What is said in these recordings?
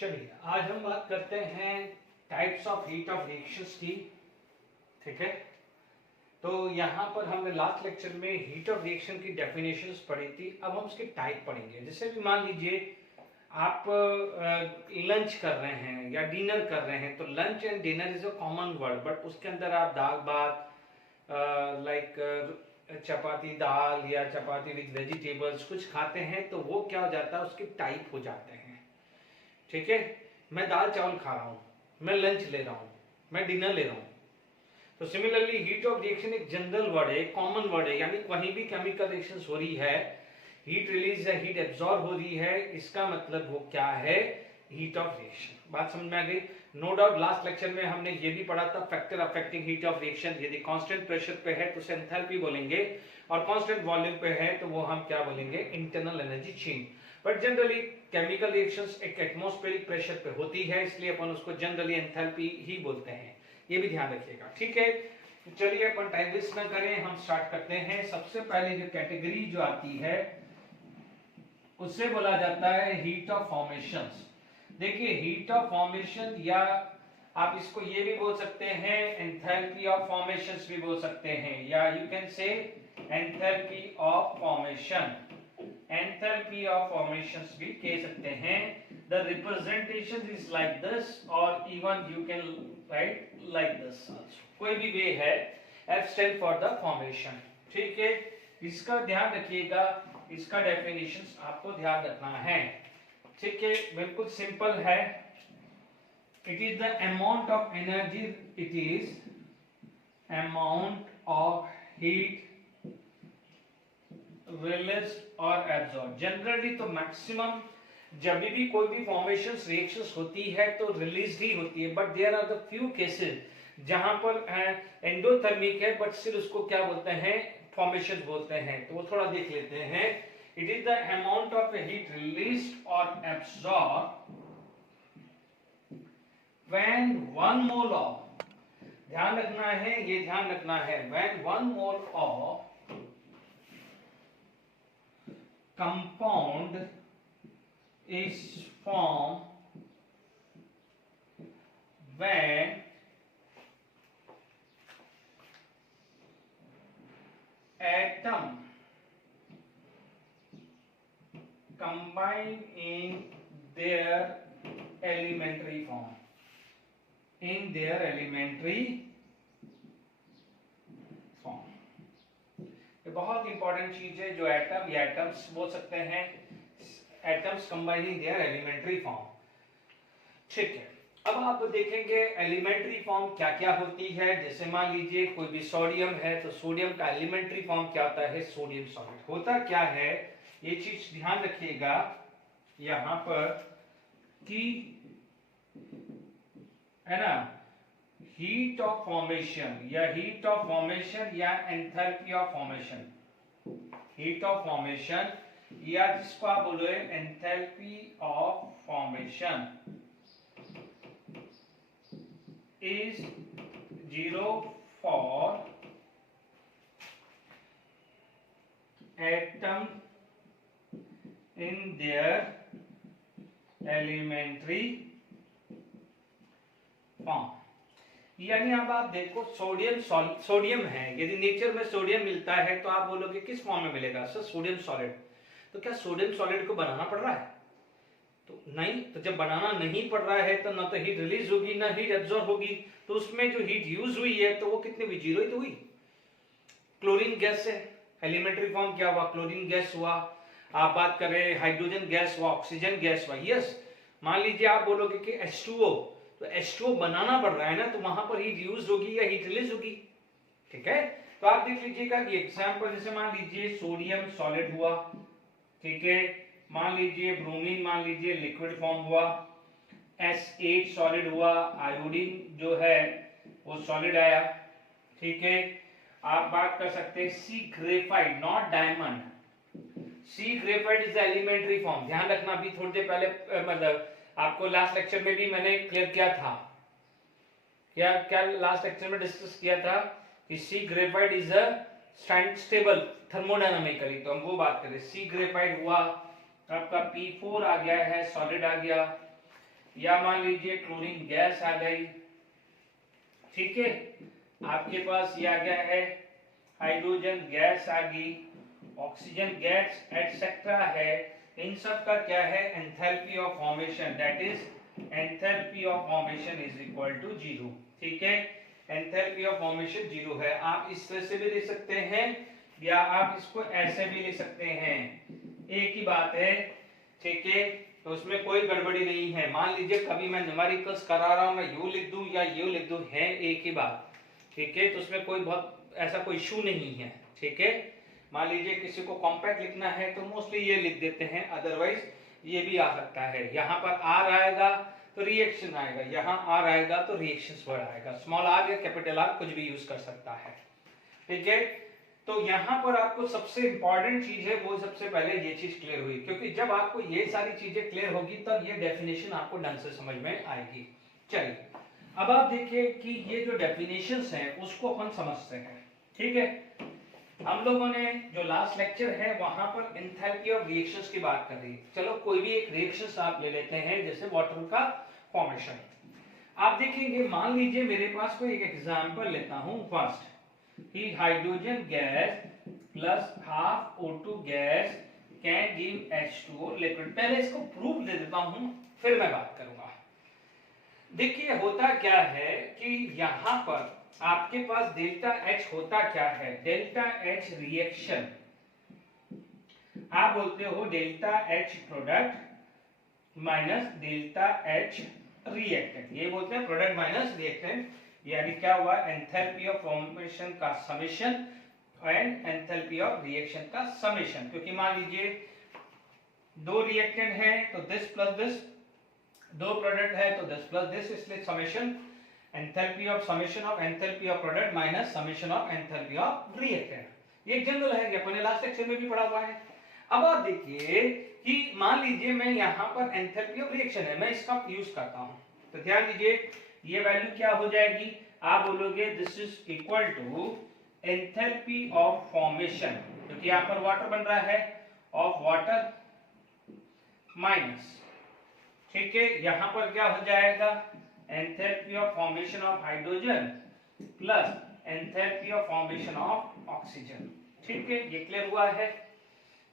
चलिए आज हम बात करते हैं types of heat of reactions की। ठीक है, तो यहाँ पर हमने लास्ट लेक्चर में हीट ऑफ रिएक्शन की डेफिनेशंस पढ़ी थी। अब हम उसके टाइप पढ़ेंगे। जैसे भी मान लीजिए आप लंच कर रहे हैं या डिनर कर रहे हैं, तो lunch and dinner is a common word, but उसके अंदर आप दाल भात चपाती दाल या चपाती विद वेजिटेबल्स कुछ खाते हैं, तो वो क्या हो जाता है, उसके टाइप हो जाते हैं। ठीक है, मैं दाल चावल खा रहा हूँ, मैं लंच ले रहा हूँ, मैं डिनर ले रहा हूँ। तो सिमिलरली हीट ऑफ रिएक्शन एक जनरल वर्ड है, एक कॉमन वर्ड है, यानी कहीं भी केमिकल रिएक्शंस हो रही है, हीट रिलीज या हीट एब्जॉर्ब हो रही है, इसका मतलब वो क्या है, हीट ऑफ रिएक्शन। बात समझ में आ गई? नो डाउट लास्ट लेक्चर में हमने ये भी पढ़ा था, factor affecting heat of reaction. यदि कांस्टेंट प्रेशर पे है तो उसे एंथैल्पी बोलेंगे, और कांस्टेंट वॉल्यूम पे है तो वो हम क्या बोलेंगे, internal energy change. But generally chemical reactions एक एटमॉस्फेरिक प्रेशर पे होती है, इसलिए अपन उसको जनरली एंथैल्पी ही बोलते हैं, ये भी ध्यान रखिएगा। ठीक है, तो चलिए अपन टाइम वेस्ट ना करें, हम स्टार्ट करते हैं। सबसे पहले जो कैटेगरी जो आती है उससे बोला जाता है हीट ऑफ फॉर्मेशंस। देखिए हीट ऑफ फॉर्मेशन, या आप इसको ये भी बोल सकते हैं एंथैल्पी ऑफ फॉर्मेशंस भी बोल सकते हैं, या you can say enthalpy of formation, enthalpy of formations भी कह सकते हैं। The representation is like this, और even you can write like this also, कोई भी वे है। F stand for the formation. ठीक है, इसका ध्यान रखिएगा, इसका डेफिनेशंस आपको ध्यान रखना है। ठीक है, बिल्कुल सिंपल है। It is the amount of energy, it is amount of heat released और एब्जॉर्ब। जनरली तो मैक्सिमम जब भी कोई भी फॉर्मेशंस रिएक्शंस होती है तो रिलीज ही होती है, but there are the few cases जहां पर एंडोथर्मिक है, बट स्टिल उसको क्या बोलते हैं, फॉर्मेशन बोलते हैं। तो वो थोड़ा देख लेते हैं। It is the amount of heat released और एब्सॉर्ब व्हेन 1 मोल ऑफ, ध्यान रखना है, ये ध्यान रखना है, when 1 mole of compound is formed when atom combine in their elementary form, in their elementary form। ये बहुत इंपॉर्टेंट चीज है, जो एटम या एटम्स बोल सकते हैं, atoms combining their elementary form. ठीक है, अब आप देखेंगे एलिमेंट्री फॉर्म क्या क्या होती है। जैसे मान लीजिए कोई भी सोडियम है, तो सोडियम का एलिमेंट्री फॉर्म क्या होता है, सोडियम सॉल्ट। होता क्या है, ये चीज ध्यान रखिएगा यहां पर कि, है ना, हीट ऑफ फॉर्मेशन या हीट ऑफ फॉर्मेशन या enthalpy of formation, heat of formation या जिसको आप बोलो enthalpy of formation is 0 for atom in their elementary form. यानी अब आप देखो सोडियम है, यदि नेचर में सोडियम मिलता है तो आप बोलोगे किस फॉर्म में मिलेगा, सर सोडियम सॉलिड। तो क्या सोडियम सॉलिड को बनाना पड़ रहा है? तो नहीं। तो जब बनाना नहीं पड़ रहा है तो ना तो हीट रिलीज होगी ना हीट एब्जॉर्ब होगी, तो उसमें जो हीट यूज हुई है तो वो कितनी हुई, 0 ही तो हुई। क्लोरीन गैस से एलिमेंट्री फॉर्म क्या हुआ, क्लोरीन गैस हुआ। आप बात करें हाइड्रोजन गैस हुआ, ऑक्सीजन गैस हुआ। यस, मान लीजिए आप बोलोगे कि H2O, तो H2O बनाना पड़ रहा है ना, तो वहां पर हीट यूज होगी या हीट रिलीज होगी। ठीक है, तो आप देख लीजिएगा ये एग्जांपल, जैसे मान लीजिए सोडियम सॉलिड हुआ, ठीक है, मान लीजिए ब्रोमीन, मान लीजिए लिक्विड फॉर्म हुआ, S8 सॉलिड हुआ, आयोडीन जो है वो सॉलिड आया। ठीक है, आप बात कर सकते हैं C graphite, not diamond, C graphite is the elementary form. ध्यान रखना, अभी थोड़ी देर पहले मतलब आपको लास्ट लेक्चर में भी मैंने क्लियर किया था, क्या क्या लास्ट लेक्चर में डिस्कस किया था कि सी graphite is a stable thermodynamically, तो हम वो बात करें। सी ग्रेफाइट हुआ, आपका P4 आ गया है, सॉलिड आ गया। या मान लीजिए क्लोरीन गैस आ गई, ठीक है। आपके पास ये आ गया है हाइड्रोजन गैस आ गई, ऑक्सीजन गैस एटसेट्रा है। इन सब का क्या है enthalpy of formation, that is enthalpy of formation is equal to 0, ठीक है। एंथैल्पी ऑफ फॉर्मेशन 0 है। आप इस तरह से भी लिख सकते हैं या आप इसको ऐसे भी लिख सकते हैं, एक ही बात है, ठीक है। तो उसमें कोई गड़बड़ी नहीं है। मान लीजिए कभी मैं न्यूमेरिकल्स करा रहा हूं, मैं यू लिख दूं या यू लिख दूं, है एक ही बात, ठीक है। तो उसमें कोई बहुत ऐसा कोई इशू नहीं है, ठीक है। मान लीजिए किसी को कॉम्पैक्ट लिखना है तो मोस्टली ये लिख देते हैं, अदरवाइज ये भी आ सकता है। यहाँ पर आर आएगा तो रिएक्शन आएगा, यहाँ आर आएगा तो रिएक्शन वर्ड आएगा। स्मॉल आर या कैपिटल आर कुछ भी यूज कर सकता है, ठीक है। तो यहाँ पर आपको सबसे इंपॉर्टेंट चीज है वो सबसे पहले ये चीज क्लियर हुई, क्योंकि जब आपको ये सारी चीजें क्लियर होगी तब ये डेफिनेशन आपको ढंग से समझ में आएगी। चलिए अब आप देखिए कि ये जो डेफिनेशंस हैं उसको अपन समझते हैं, ठीक है। हम लोगों ने जो लास्ट लेक्चर है वहां पर एंथैल्पी ऑफ रिएक्शंस की बात कर रही है। चलो कोई भी एक रिएक्शंस आप ले लेते हैं, जैसे वाटर का फॉर्मेशन। आप देखेंगे, मान लीजिए मेरे पास कोई एक एग्जांपल लेता हूं, फर्स्ट कि hydrogen gas plus half O2 gas can give H2O liquid. पहले इसको प्रूफ दे देता हूं फिर मैं बात करूंगा। देखिए होता क्या है कि यहां पर आपके पास डेल्टा H होता क्या है, डेल्टा H रिएक्शन, आप बोलते हो delta H product minus delta H reactant, ये बोलते हैं प्रोडक्ट माइनस रिएक्टेंट। यानी क्या हुआ, एंथैल्पी ऑफ फॉर्मेशन का summation and enthalpy of reaction का समेशन। क्योंकि मान लीजिए दो रिएक्टेंट है तो दिस प्लस दिस, दो प्रोडक्ट है तो दिस प्लस दिस, इसलिए summation enthalpy of summation of enthalpy of product minus summation of enthalpy of reactant. ये जनरल है, अपने लास्ट लेक्चर में भी पढ़ा हुआ है। अब आप देखिए कि मान लीजिए मैं यहाँ पर एंथैल्पी ऑफ रिएक्शन है, मैं इसका यूज करता हूँ, तो ध्यान दीजिए ये वैल्यू क्या हो जाएगी, आप बोलोगे this is equal to enthalpy of formation, क्योंकि यहाँ पर वाटर बन रहा है, ऑफ वाटर माइनस, ठीक है। यहाँ पर क्या हो जाएगा, enthalpy of formation of hydrogen plus enthalpy of formation of oxygen, ठीक है। ये क्लियर हुआ है,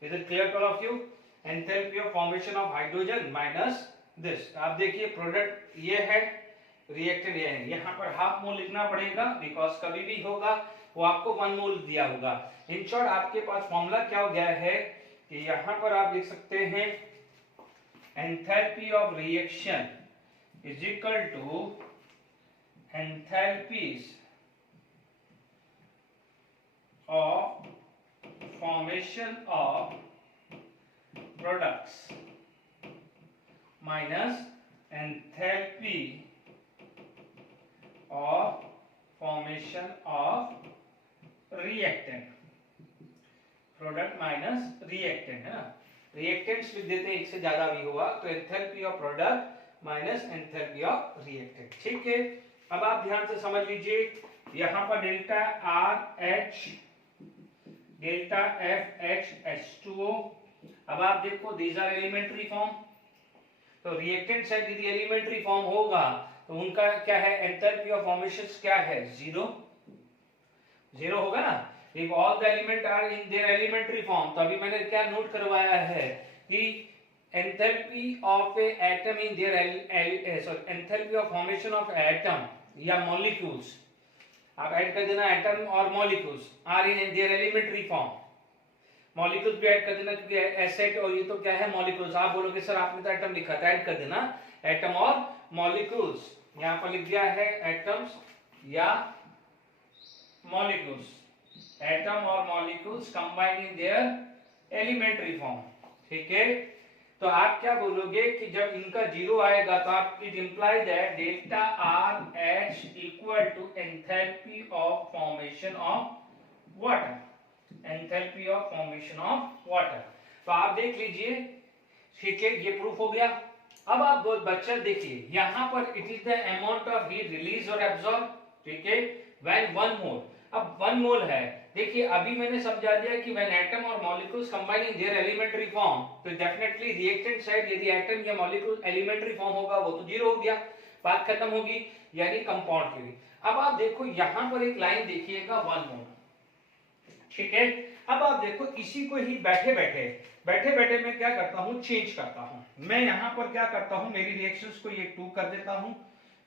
is it clear to all of you. Enthalpy of formation of hydrogen minus this, आप देखिए प्रोडक्ट ये है, रिएक्टेंट ये है, यहाँ पर हाफ मोल लिखना पड़ेगा बिकॉज कभी भी होगा वो आपको 1 मोल दिया होगा। इन शॉर्ट आपके पास फॉर्मूला क्या हो गया है कि यहाँ पर आप लिख सकते हैं enthalpy of reaction is equal to enthalpies of formation of products minus enthalpy of formation of reactant, product minus reactant, है ना। reactants लिख देते हैं, एक से ज्यादा भी हुआ तो enthalpy of product minus enthalpy of reactant, ठीक है। अब आप ध्यान से समझ लीजिए, यहां पर delta RH delta FH H2O। अब आप देखो दीज आर एलिमेंट्री फॉर्म, तो रिएक्टेंट से यदि एलिमेंट्री फॉर्म होगा तो उनका क्या है, एंथैल्पी ऑफ फॉर्मेशन क्या है, 0 होगा ना। If all the element are in their elementary form, तो अभी मैंने क्या नोट करवाया है कि enthalpy of a atom in their enthalpy of formation of atom या molecules, आप ऐड कर देना एटम और molecules are in their elementary form, molecules भी ऐड कर देना क्योंकि एसेट और ये तो क्या है मॉलिक्यूल्स। आप बोलोगे सर आपने तो एटम लिखा था, ऐड कर देना एटम और मॉलिक्यूल्स, यहाँ पर लिख दिया है एटम्स या मॉलिक्यूल्स, एटम और molecules combine in their elementary form, ठीक है। तो आप क्या बोलोगे कि जब इनका 0 आएगा तो आप it imply that delta RH equal to enthalpy of formation of water, enthalpy of formation of water. तो आप देख लीजिए, ठीक है, ये प्रूफ हो गया। अब आप बच्चा देखिए यहाँ पर it is the amount of heat release और एब्सॉर्ब, ठीक है, व्हेन 1 मोल। अब 1 मोल है देखिए अभी मैंने समझा दिया कि व्हेन एटम और molecules combine in their elementary form, तो डेफिनेटली रिएक्टेंट साइड यदि एटम या मॉलिक्यूल एलिमेंट्री फॉर्म होगा वो तो जीरो हो गया, बात खत्म होगी, यानी कंपाउंड के लिए। अब आप देखो यहां पर एक लाइन देखिएगा 1 मोल, ठीक है। अब आप देखो इसी को ही बैठे बैठे मैं क्या करता हूं, चेंज करता हूं। मैं यहां पर क्या करता हूं, मेरी रिएक्शंस को ये 2 कर देता हूं,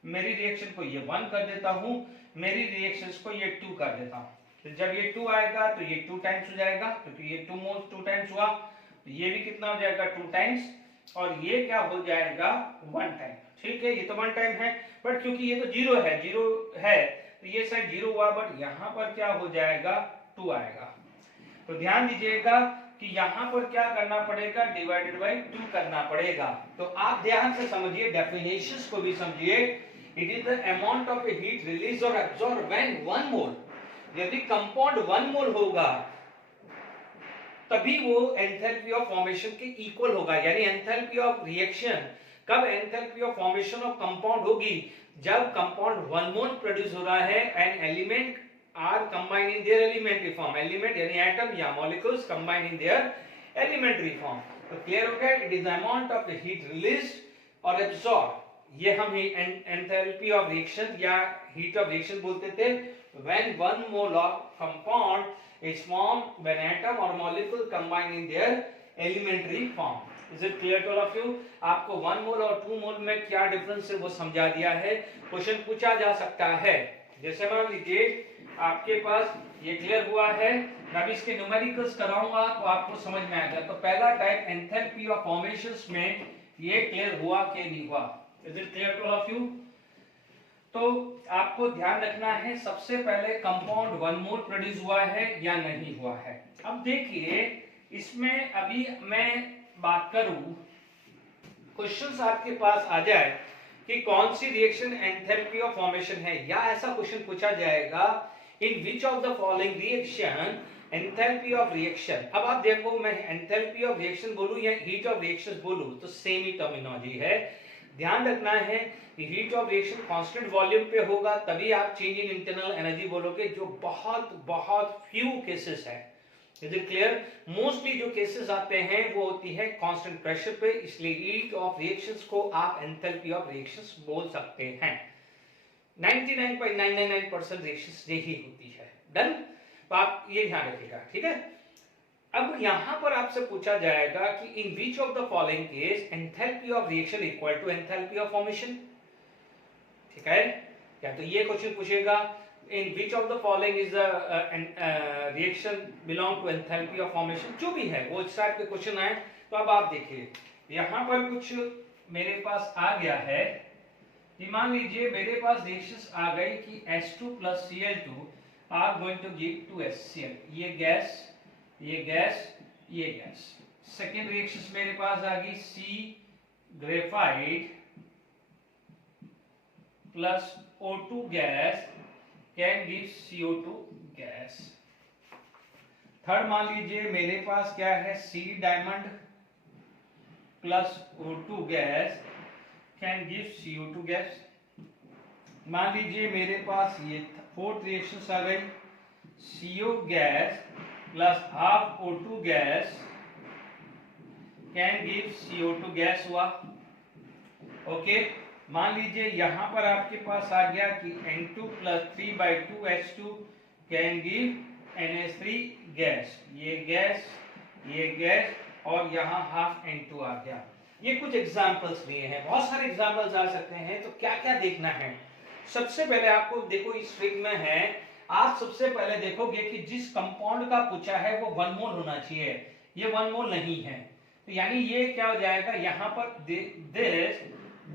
मेरी रिएक्शन को ये 1 कर देता हूं, मेरी रिएक्शंस को ये 2 कर देता हूं। तो जब ये 2 आएगा तो ये 2 टाइम्स हो जाएगा, क्योंकि ये 2 मोल्स 2 टाइम्स हुआ, तो ये भी कितना हो जाएगा 2 टाइम्स, और ये क्या हो जाएगा 1 टाइम, ठीक है। ये तो 1 टाइम है, बट क्योंकि ये तो जीरो है तो ये साइड जीरो हुआ, बट यहाँ पर क्या हो जाएगा 2 आएगा। तो ध्यान दीजिएगा कि यहाँ पर क्या करना पड़ेगा, डिवाइडेड बाय 2 करना पड़ेगा। तो आप ध्यान से समझिए, डेफिनेशंस को भी समझिए। It is the amount of a heat release और एब्सॉर्ब व्हेन 1 मोल, यदि कंपाउंड 1 मोल होगा तभी वो एंथैल्पी ऑफ फॉर्मेशन के इक्वल होगा, यानी एंथैल्पी ऑफ रिएक्शन कब, enthalpy of formation of compound होगी जब कंपाउंड 1 मोल प्रोड्यूस हो रहा है and element are combined in their elementary form, element यानी एटम या molecules combined in their elementary form. तो क्लियर हो गया, it is the amount of the heat released और एब्सॉर्ब, ये हम एंथैल्पी ऑफ रिएक्शन या हीट ऑफ रिएक्शन बोलते थे when 1 mole of compound is formed when atom or molecule combine in their elementary form. Is it clear to all of you? आपको 1 मोल और 2 मोल में क्या डिफरेंस है वो समझा दिया है। क्वेश्चन पूछा जा सकता है, जैसे मान लीजिए आपके पास ये क्लियर हुआ है, मैं अभी इसके न्यूमेरिकल्स कराऊंगा तो आपको समझ में आएगा। तो पहला टाइप एंथैल्पी ऑफ फॉर्मेशंस में ये क्लियर हुआ कि नहीं हुआ। Is it clear to all of you? तो आपको ध्यान रखना है, सबसे पहले कंपाउंड 1 मोल प्रोड्यूस हुआ है या नहीं हुआ है। अब देखिए इसमें अभी मैं बात करूं, क्वेश्चंस आपके पास आ जाए कि कौन सी रिएक्शन एंथैल्पी ऑफ फॉर्मेशन है, या ऐसा क्वेश्चन पूछा जाएगा in which of the following reaction enthalpy of reaction. अब आप देखो मैं एंथैल्पी ऑफ रिएक्शन बोलूं या हीट ऑफ रिएक्शन बोलूं तो सेम ही टर्मिनोलॉजी है। ध्यान रखना है कि heat of reaction constant volume पे होगा तभी आप चेंज इन इंटरनल एनर्जी बोलोगे, जो बहुत बहुत फ्यू केसेस है। Is it clear? मोस्टली जो केसेस आते हैं वो होती है कांस्टेंट प्रेशर पे, इसलिए हीट ऑफ रिएक्शंस को आप एंथैल्पी ऑफ रिएक्शंस बोल सकते हैं। 99.999% रिएक्शंस यही होती है। डन? तो आप ये ध्यान रखिएगा, ठीक है। अब यहां पर आपसे पूछा जाएगा कि in which of the following case enthalpy of reaction equal to enthalpy of formation, ठीक है। या तो ये क्वेश्चन पूछेगा in which of the following is the reaction belong to enthalpy of formation, जो भी है वो इस टाइप के क्वेश्चन आए। तो अब आप देखिए यहां पर कुछ मेरे पास आ गया है कि मान लीजिए मेरे पास रिएक्शंस आ गई कि H2 plus Cl2 are going to give to HCl, ये गैस, ये गैस, ये गैस। सेकेंड रिएक्शन मेरे पास आ गई C graphite plus O2 gas can give CO2 gas. Third मान लीजिए मेरे पास क्या है, C diamond plus O2 gas can give CO2 gas. मान लीजिए मेरे पास ये फोर्थ रिएक्शन आ गई, CO gas plus half O2 gas can give CO2 gas हुआ। ओके, मान लीजिए यहां पर आपके पास आ गया कि N2 plus 3/2 H2 can give NH3 gas, ये गैस, ये गैस, और यहाँ हाफ N2 आ गया। ये कुछ एग्जांपल्स लिए हैं, बहुत सारे एग्जांपल्स आ सकते हैं। तो क्या क्या देखना है, सबसे पहले आपको देखो इस ट्रिक में है, आप सबसे पहले देखोगे कि जिस कंपाउंड का पूछा है वो 1 मोल होना चाहिए, ये 1 मोल नहीं है, तो यानी ये क्या हो जाएगा, यहाँ पर this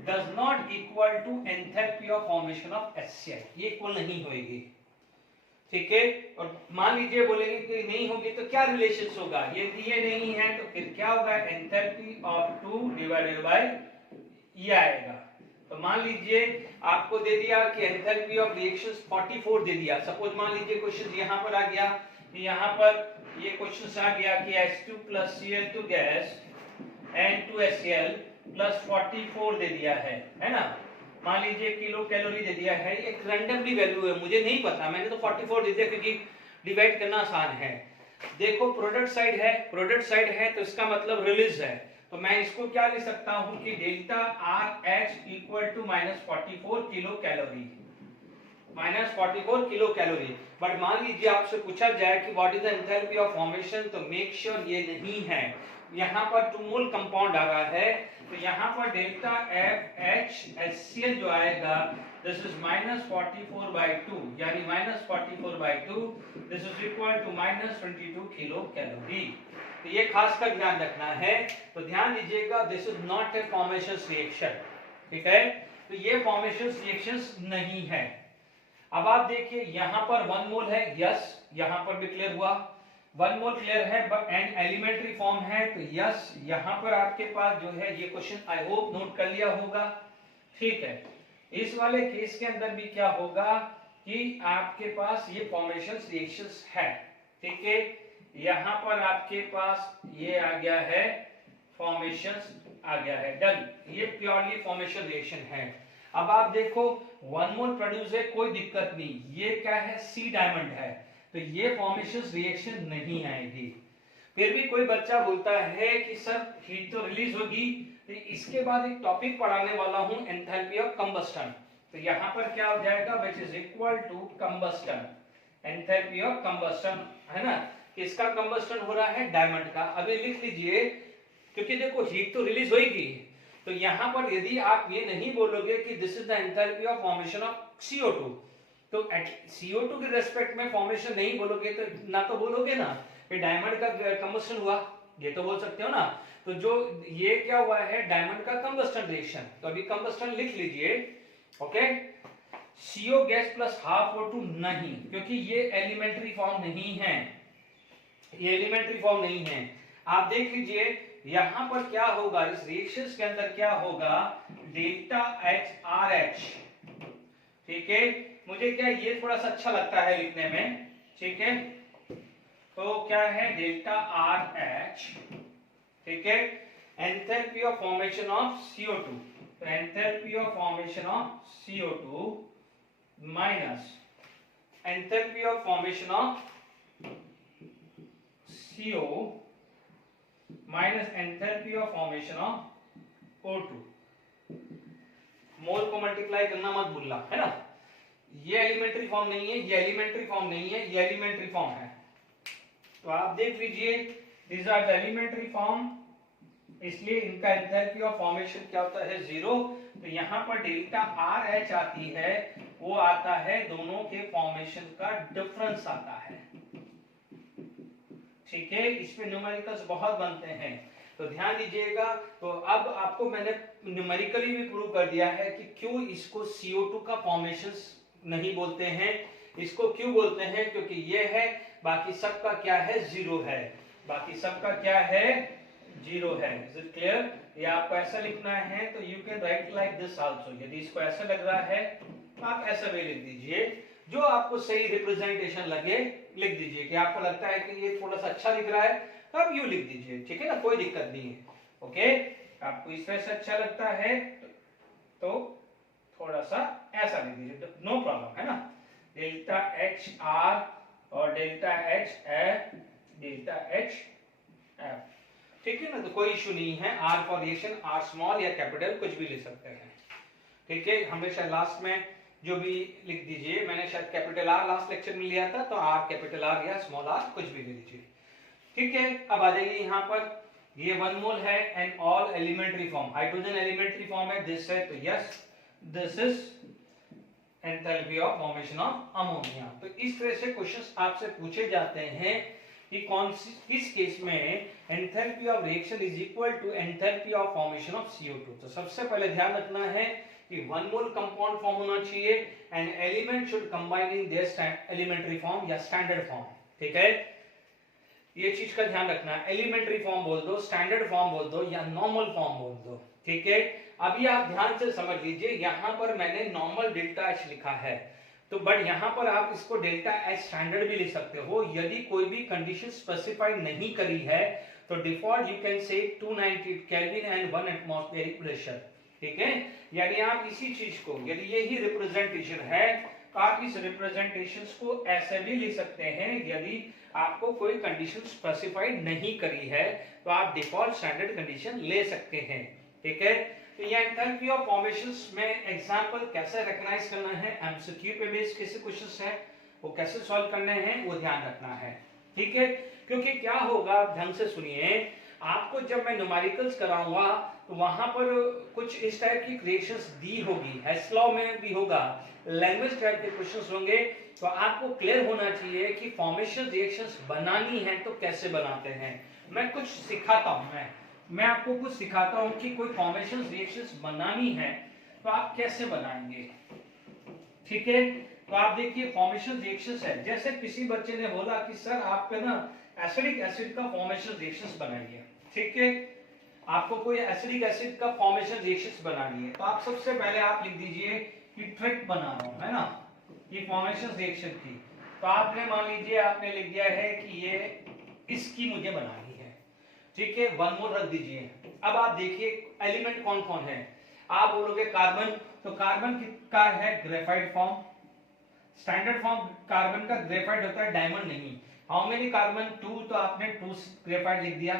does not equal to enthalpy of formation of HCl, ये इक्वल नहीं होगी, ठीक है। और मान लीजिए बोलेंगे कि नहीं होगी तो क्या रिलेशन होगा, यदि ये नहीं है तो फिर क्या होगा, एंथैल्पी ऑफ 2 डिवाइडेड बाय ये आएगा। तो मान लीजिए आपको दे दिया कि एंथैल्पी ऑफ रिएक्शंस 44 दे दिया। सपोज मान लीजिए क्वेश्चन यहाँ पर आ गया, यहाँ पर ये क्वेश्चन आ गया कि H2 plus Cl2 gas N2HCl plus 44 दे दिया है ना। मान लीजिए किलो कैलोरी दे दिया है, एक रैंडमली वैल्यू है, मुझे नहीं पता, मैंने तो 44 दे दिया क्योंकि डिवाइड करना आसान है। देखो प्रोडक्ट साइड है तो इसका मतलब रिलीज है, तो मैं इसको क्या लिख सकता हूं कि delta R H equal to -44 kilo calorie, -44 kilo calorie. But मान लीजिए आपसे पूछा जाए कि what is the enthalpy of formation, तो मेक श्योर ये नहीं है, यहाँ पर 2 मोल कंपाउंड आ रहा है, तो यहाँ पर डेल्टा एफ एच HCl जो आएगा दिस इज -44/2, यानी -44/2 this is equal to -22 kilo calorie. तो ये खास कर ध्यान रखना है, तो ध्यान दीजिएगा this is not a formation reaction, ठीक है, तो ये फॉर्मेशन रिएक्शंस नहीं है। अब आप देखिए यहाँ पर 1 मोल है, यस यहाँ पर भी क्लियर हुआ, 1 मोल क्लियर है, बट एंड एलिमेंट्री फॉर्म है, तो यस यहाँ पर आपके पास जो है ये क्वेश्चन आई होप नोट कर लिया होगा, ठीक है। इस वाले केस के अंदर भी क्या होगा कि आपके पास ये फॉर्मेशन रिएक्शंस है, ठीक है, यहाँ पर आपके पास ये आ गया है फॉर्मेशंस आ गया है, डन, ये प्योरली फॉर्मेशन रिएक्शन है। अब आप देखो 1 मोल प्रोड्यूस है, कोई दिक्कत नहीं, ये क्या है सी डायमंड है, तो ये फॉर्मेशन रिएक्शन नहीं आएगी। फिर भी कोई बच्चा बोलता है कि सर हीट तो रिलीज होगी, तो इसके बाद एक टॉपिक पढ़ाने वाला हूं एंथैल्पी ऑफ कंबस्टन, तो यहाँ पर क्या हो जाएगा which is equal to combustion, enthalpy of combustion, है ना, किसका कंबस्टन हो रहा है, डायमंड का। अभी लिख लीजिए, क्योंकि देखो हीट तो रिलीज होगी, तो यहाँ पर यदि आप ये नहीं बोलोगे कि this is the enthalpy of formation of CO2, तो CO2 के रेस्पेक्ट में फॉर्मेशन नहीं बोलोगे तो ना तो बोलोगे ना कि डायमंड का कंबस्टन हुआ, ये तो बोल सकते हो ना। तो जो ये क्या हुआ है डायमंड का कंबस्टन रिएक्शन, तो अभी कंबस्टन लिख लीजिए, okay, CO gas plus half O2 नहीं, क्योंकि ये एलिमेंट्री फॉर्म नहीं है, ये एलिमेंट्री फॉर्म नहीं है। आप देख लीजिए यहां पर क्या होगा, इस रिएक्शंस के अंदर क्या होगा, डेल्टा HRH, ठीक है, मुझे क्या ये थोड़ा सा अच्छा लगता है लिखने में, ठीक है, तो क्या है डेल्टा RH, ठीक है, enthalpy of formation of CO2, तो enthalpy of formation of CO2 minus enthalpy of formation of CO minus enthalpy of formation of O2, मोल को मल्टीप्लाई करना मत भूलना, है ना, ये एलिमेंट्री फॉर्म नहीं है, ये एलिमेंट्री फॉर्म नहीं है, ये एलिमेंट्री फॉर्म है। तो आप देख लीजिए this are the elementary form, इसलिए इनका एंथैल्पी ऑफ फॉर्मेशन क्या होता है 0, तो यहाँ पर डेल्टा RH आती है, वो आता है दोनों के फॉर्मेशन का डिफरेंस आता है, ठीक है, इसमें न्यूमेरिकल्स बहुत बनते हैं, तो ध्यान दीजिएगा। तो अब आपको मैंने न्यूमेरिकली भी प्रूव कर दिया है कि क्यों इसको CO2 का फॉर्मेशंस नहीं बोलते हैं, इसको क्यों बोलते हैं, क्योंकि ये है, बाकी सबका क्या है 0 है, बाकी सबका क्या है 0 है। Is it clear? ये आपको ऐसा लिखना है तो you can write like this also, यदि इसको ऐसा लग रहा है तो आप ऐसा भी लिख दीजिए, जो आपको सही रिप्रेजेंटेशन लगे लिख दीजिए, कि आपको लगता है कि ये थोड़ा सा अच्छा लिख रहा है तो आप यू लिख दीजिए, ठीक है ना, कोई दिक्कत नहीं है, ओके। आपको इस तरह से अच्छा लगता है तो थोड़ा सा ऐसा लिख दीजिए, नो प्रॉब्लम, है ना, डेल्टा HR और डेल्टा HF, डेल्टा HF, ठीक है ना, तो कोई इशू नहीं है, R for reaction, R small या कैपिटल कुछ भी ले सकते हैं, ठीक है, हमेशा लास्ट में जो भी लिख दीजिए, मैंने शायद कैपिटल R लास्ट लेक्चर में लिया था, तो R कैपिटल R या स्मॉल r कुछ भी ले लीजिए, ठीक है। अब आ जाइए यहाँ पर, ये 1 मोल है and all elementary form, hydrogen elementary form है, दिस है, तो yes this is enthalpy of formation of ammonia. तो इस तरह से क्वेश्चंस आपसे पूछे जाते हैं कि कौन सी किस केस में enthalpy of reaction is equal to enthalpy of formation of CO2। तो सबसे पहले ध्यान रखना है कि 1 मोल कंपाउंड फॉर्म होना चाहिए and element should combine in their elementary form या स्टैंडर्ड फॉर्म, ठीक है, ये चीज का ध्यान रखना है, एलिमेंट्री फॉर्म बोल दो, स्टैंडर्ड फॉर्म बोल दो या नॉर्मल फॉर्म बोल दो, ठीक है। अभी आप ध्यान से समझ लीजिए, यहां पर मैंने नॉर्मल डेल्टा H लिखा है, तो बट यहां पर आप इसको डेल्टा H स्टैंडर्ड भी लिख सकते हो, यदि कोई भी कंडीशन स्पेसिफाइड नहीं करी है तो डिफॉल्ट यू कैन से 298 केल्विन एंड 1 एटमॉस्फेरिक प्रेशर, ठीक है। यानी आप इसी चीज को, यदि यही रिप्रेजेंटेशन है आप इस रिप्रेजेंटेशंस को ऐसे भी लिख सकते हैं, यदि आपको कोई कंडीशन स्पेसिफाइड नहीं करी है तो आप डिफॉल्ट स्टैंडर्ड कंडीशन ले सकते हैं। ठीक है, तो ये एंथैल्पी ऑफ फॉर्मेशंस में एग्जांपल कैसे रिकॉग्नाइज करना है, एमसीक्यू पे बेस्ड कैसे क्वेश्चंस है वो कैसे सॉल्व करने हैं वो ध्यान रखना है। ठीक है, क्योंकि क्या होगा, ढंग से सुनिए, आपको जब मैं न्यूमेरिकल्स कराऊंगा तो वहां पर कुछ इस टाइप की क्रिएशंस दी होगी, हैस्लॉ में भी होगा, लैंग्वेज टाइप के क्वेश्चंस होंगे, तो आपको क्लियर होना चाहिए कि फॉर्मेशन रिएक्शंस बनानी है तो कैसे बनाते हैं। मैं कुछ सिखाता हूं, मैं आपको कुछ सिखाता हूं कि कोई फॉर्मेशन रिएक्शंस बनानी है तो आप कैसे बनाएंगे। ठीक है, तो आप देखिए फॉर्मेशन रिएक्शंस है, जैसे किसी बच्चे ने बोला कि सर आप पे ना एसिडिक एसिड का फॉर्मेशन रिएक्शंस बनाइए। ठीक है, आपको कोई एसिडिक एसिड का फॉर्मेशन रिएक्शंस बनानी है तो आप सबसे पहले आप लिख दीजिए कि ट्रिक बना रहा हूं, है ना, ये फॉर्मेशन रिएक्शन की। तो आपने मान लीजिए आपने लिख दिया है कि ये इसकी मुझे बनानी है। ठीक है, वन मोर रख दीजिए। अब आप देखिए एलिमेंट कौन कौन है, आप बोलोगे कार्बन, तो कार्बन का है graphite form, standard form carbon का ग्रेफाइट होता है, डायमंड नहीं। हाउ मेनी कार्बन 2, तो आपने 2 ग्रेफाइट लिख दिया।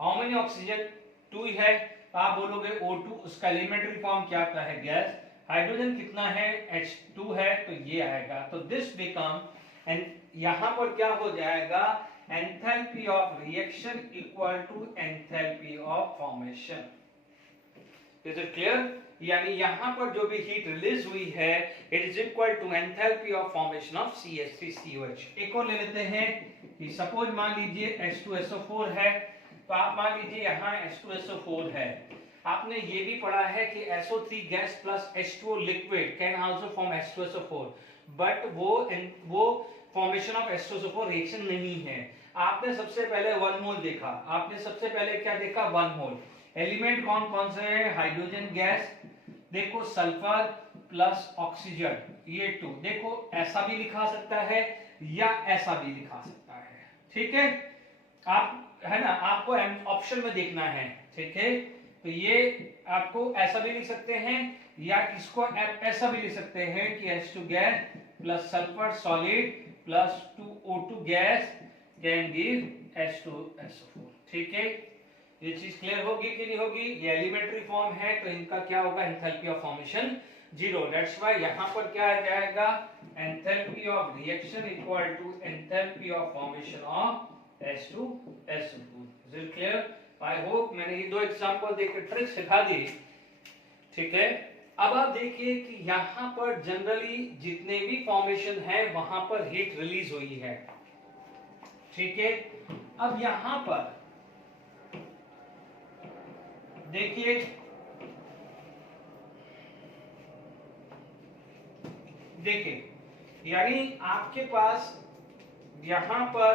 हाउ मेनी ऑक्सीजन 2 है, तो आप बोलोगे O2, उसका एलिमेंट्री फॉर्म क्या आता है, गैस। हाइड्रोजन कितना है, H2 है, तो ये आएगा। तो दिस बिकम, एंड यहां पर क्या हो जाएगा, enthalpy of reaction equal to enthalpy of formation. Is it clear? यानी यहां पर जो भी हीट रिलीज हुई है it is equal to enthalpy of formation of CH3COH। एक और ले लेते हैं कि सपोज मान लीजिए H2SO4 है, तो आप मान लीजिए यहाँ H2SO4 है। आपने ये भी पढ़ा है कि SO3 gas plus H2O liquid can also form H2SO4, but वो फॉर्मेशन ऑफ H2SO4 रिएक्शन नहीं है। आपने सबसे पहले 1 मोल देखा, आपने सबसे पहले क्या देखा, 1 मोल। एलिमेंट कौन कौन से है, हाइड्रोजन गैस, देखो सल्फर प्लस ऑक्सीजन, ये 2, देखो ऐसा भी लिखा सकता है या ऐसा भी लिखा सकता है। ठीक है, आप है ना, आपको ऑप्शन में देखना है। ठीक है, तो ये आपको ऐसा भी लिख सकते हैं या इसको ऐसा भी लिख सकते हैं कि H2 gas plus sulphur solid plus 2O2 gas can give H2SO4। ठीक है, ये चीज क्लियर होगी कि नहीं होगी? ये एलिमेंट्री फॉर्म है तो इनका क्या होगा, enthalpy of formation 0। That's why यहां पर क्या आ जाएगा, enthalpy of reaction equal to enthalpy of formation of H2SO4। Is it clear? I hope मैंने ये 2 एग्जांपल देकर ट्रिक सिखा दी। ठीक है, अब आप देखिए कि यहां पर जनरली जितने भी फॉर्मेशन है वहां पर हीट रिलीज हुई है। ठीक है, अब यहां पर देखिए यानी आपके पास यहां पर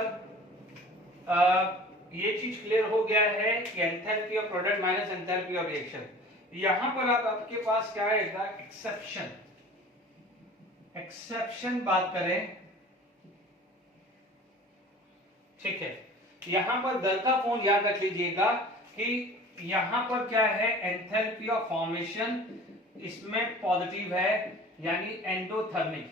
ये चीज क्लियर हो गया है कि enthalpy of product minus enthalpy of reaction. यहां पर आपके पास क्या आएगा, एक्सेप्शन बात करें। ठीक है, यहां पर घर का फोन याद रख लीजिएगा कि यहां पर क्या है, एंथैल्पी ऑफ फॉर्मेशन इसमें पॉजिटिव है यानी एंडोथर्मिक,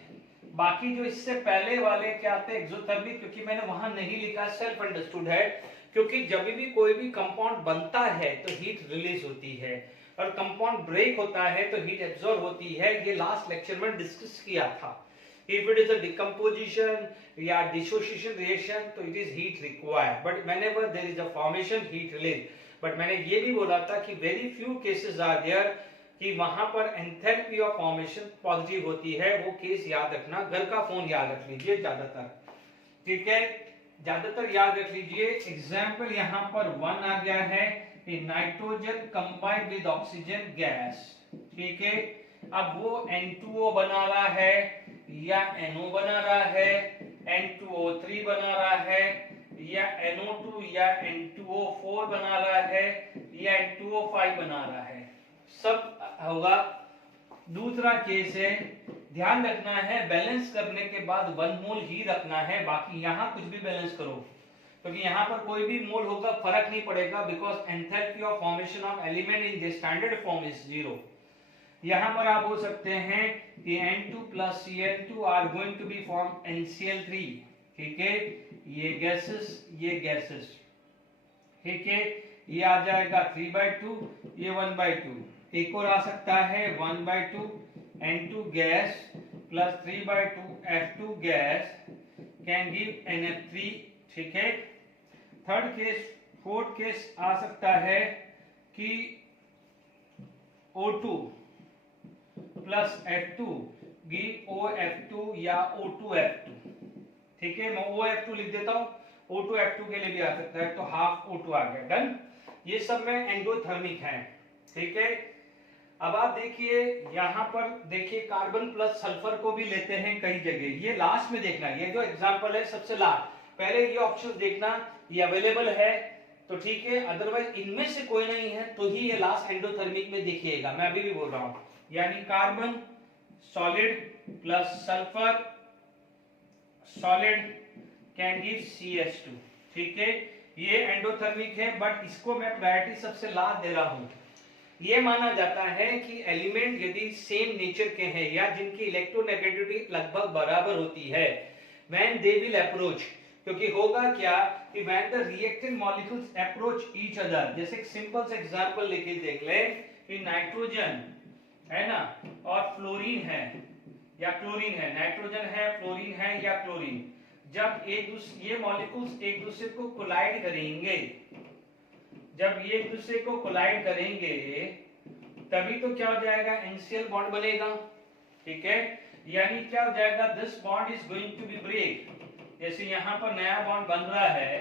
बाकी जो इससे पहले वाले क्या आते हैं एक्सोथर्मिक, क्योंकि मैंने वहां नहीं लिखा, सेल्फ अंडरस्टूड है, क्योंकि जब भी कोई भी कंपाउंड बनता है तो हीट रिलीज होती है और कंपाउंड ब्रेक होता है तो हीट एब्जॉर्ब होती है। ये लास्ट लेक्चर में डिस्कस किया था। If it is a decomposition या dissociation reaction तो it is heat required, but whenever there is a formation heat release। but मैंने ये भी बोला था कि very few cases are there कि वहां पर एंथैल्पी ऑफ फॉर्मेशन पॉजिटिव होती है, वो केस याद रखना, घर का फोन याद रख लीजिए ज्यादातर। ठीक है, ज्यादातर याद रख लीजिए। एग्जाम्पल यहाँ पर 1 आ गया है कि nitrogen combined with oxygen gas. ठीक है, अब वो N2O बना रहा है या NO बना रहा है, N2O3 बना रहा है या NO2 या N2O4 बना रहा है या N2O5 बना रहा है, सब होगा। दूसरा केस है, ध्यान रखना है बैलेंस करने के बाद 1 मोल ही रखना है, बाकी यहां कुछ भी बैलेंस करो क्योंकि यहां पर कोई भी मोल होगा फर्क नहीं पड़ेगा, because enthalpy of formation of element in the standard form is 0। यहाँ पर आप बोल सकते हैं कि N2 plus Cl2 are going to be form NCl3, ठीक है, ये गैसेस, ठीक है, ये आ जाएगा 3/2, ये 1/2, एक और आ सकता है 1/2 N2 gas plus 3/2 F2 gas can give NF3, ठीक है। फोर्थ केस आ सकता है कि O2 plus F2 give OF2 या O2F2, ठीक है, मैं OF2 लिख देता हूं, O2F2 के लिए भी आ सकता है, तो हाफ O2 आ गया, डन। ये सब में एंडोथर्मिक है, ठीक है। अब आप देखिए यहां पर देखिए कार्बन प्लस सल्फर को भी लेते हैं कई जगह, ये लास्ट में देखना, ये जो एग्जांपल है सबसे लास्ट, पहले ये ऑप्शन देखना ये अवेलेबल है तो ठीक है, अदरवाइज इनमें से कोई नहीं है तो ही ये लास्ट एंडोथर्मिक में देखिएगा, मैं अभी भी बोल रहा हूं, यानी carbon solid plus sulphur solid can give CH2, ठीक है, ये एंडोथर्मिक है, बट इसको मैं प्रायोरिटी सबसे लास्ट दे रहा हूं। ये माना जाता है कि एलिमेंट यदि सेम नेचर के हैं या जिनकी इलेक्ट्रोनेगेटिविटी लगभग बराबर होती है, व्हेन दे विल अप्रोच, क्योंकि होगा क्या कि when the reactant molecules approach each other, जैसे एक सिंपल सा एग्जांपल लेके देख ले कि नाइट्रोजन है ना और फ्लोरीन है या क्लोरीन है, नाइट्रोजन है फ्लोरीन है या क्लोरीन, जब ये मॉलिक्यूल्स एक दूसरे को कोलाइड करेंगे, जब ये एक दूसरे को कोलाइड करेंगे तभी तो क्या हो जाएगा, NCl बॉन्ड बनेगा, ठीक है, यानी क्या हो जाएगा, this bond is going to be break, जैसे यहां पर नया बॉन्ड बन रहा है,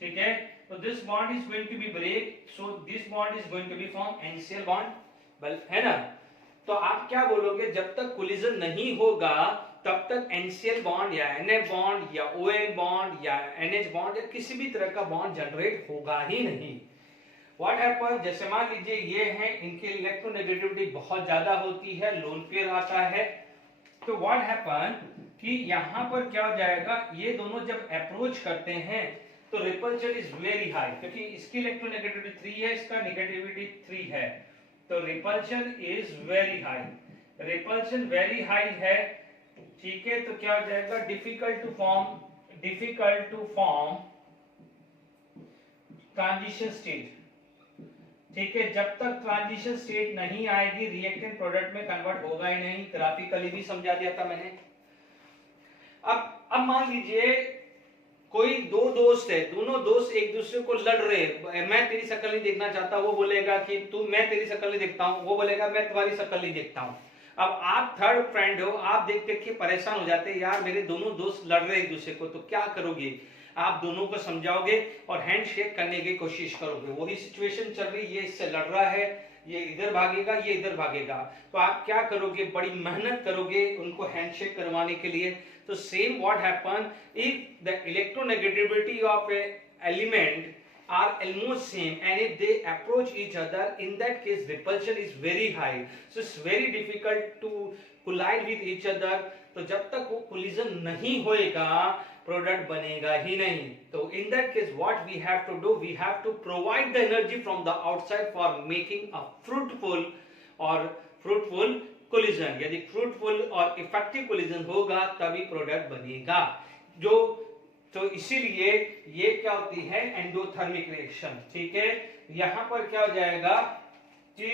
ठीक है, तो this bond is going to be break, so this bond is going to be form NCl bond, है ना। तो आप क्या बोलोगे, जब तक कोलिजन नहीं होगा तब तक NCl बॉन्ड या NF बॉन्ड या ON बॉन्ड या NH बॉन्ड या किसी भी तरह का बॉन्ड जनरेट होगा ही नहीं। व्हाट हैपन, जैसे मान लीजिए ये है, इनकी इलेक्ट्रोनेगेटिविटी बहुत ज्यादा होती है, लोन पेयर आता है, तो व्हाट हैपन कि यहां पर क्या हो जाएगा, ये दोनों जब अप्रोच करते हैं तो रिपल्शन इज वेरी हाई, क्योंकि इसकी इलेक्ट्रोनेगेटिविटी 3 है, इसका नेगेटिविटी 3 है, तो repulsion is very high, repulsion very high है, ठीक है, तो क्या हो जाएगा, difficult to form transition state, ठीक है, जब तक ट्रांजिशन स्टेट नहीं आएगी रिएक्टेंट प्रोडक्ट में कन्वर्ट होगा ही नहीं, ग्राफिकली भी समझा दिया था मैंने। अब मान लीजिए कोई दो दोस्त है, दोनों दोस्त एक दूसरे को लड़ रहे, मैं तेरी शक्ल नहीं देखना चाहता, वो बोलेगा कि तू, मैं तेरी शक्ल नहीं देखता हूं, वो बोलेगा मैं तुम्हारी शक्ल नहीं देखता हूं। अब आप थर्ड फ्रेंड हो, आप देख देख के परेशान हो जाते हैं, यार मेरे दोनों दोस्त लड़ रहे एक दूसरे को, तो क्या करोगे, आप दोनों को समझाओगे और हैंडशेक करने की कोशिश करोगे, वही सिचुएशन चल रही है, ये इससे लड़ रहा है, ये इधर भागेगा, ये इधर भागेगा, तो आप क्या करोगे, बड़ी मेहनत करोगे उनको हैंडशेक करवाने के लिए। तो same what happen if the electronegativity of A element are almost same and if they approach each other, in that case repulsion is very high, so it's very difficult to collide with each other, तो जब तक वो collision नहीं होएगा product बनेगा ही नहीं। तो in that case what we have to do, we have to provide the energy from the outside for making a fruitful collision, यदि fruitful और effective collision होगा तभी प्रोडक्ट बनेगा, तो इसीलिए ये क्या होती है, एंडोथर्मिक रिएक्शन, ठीक है। यहां पर क्या हो जाएगा कि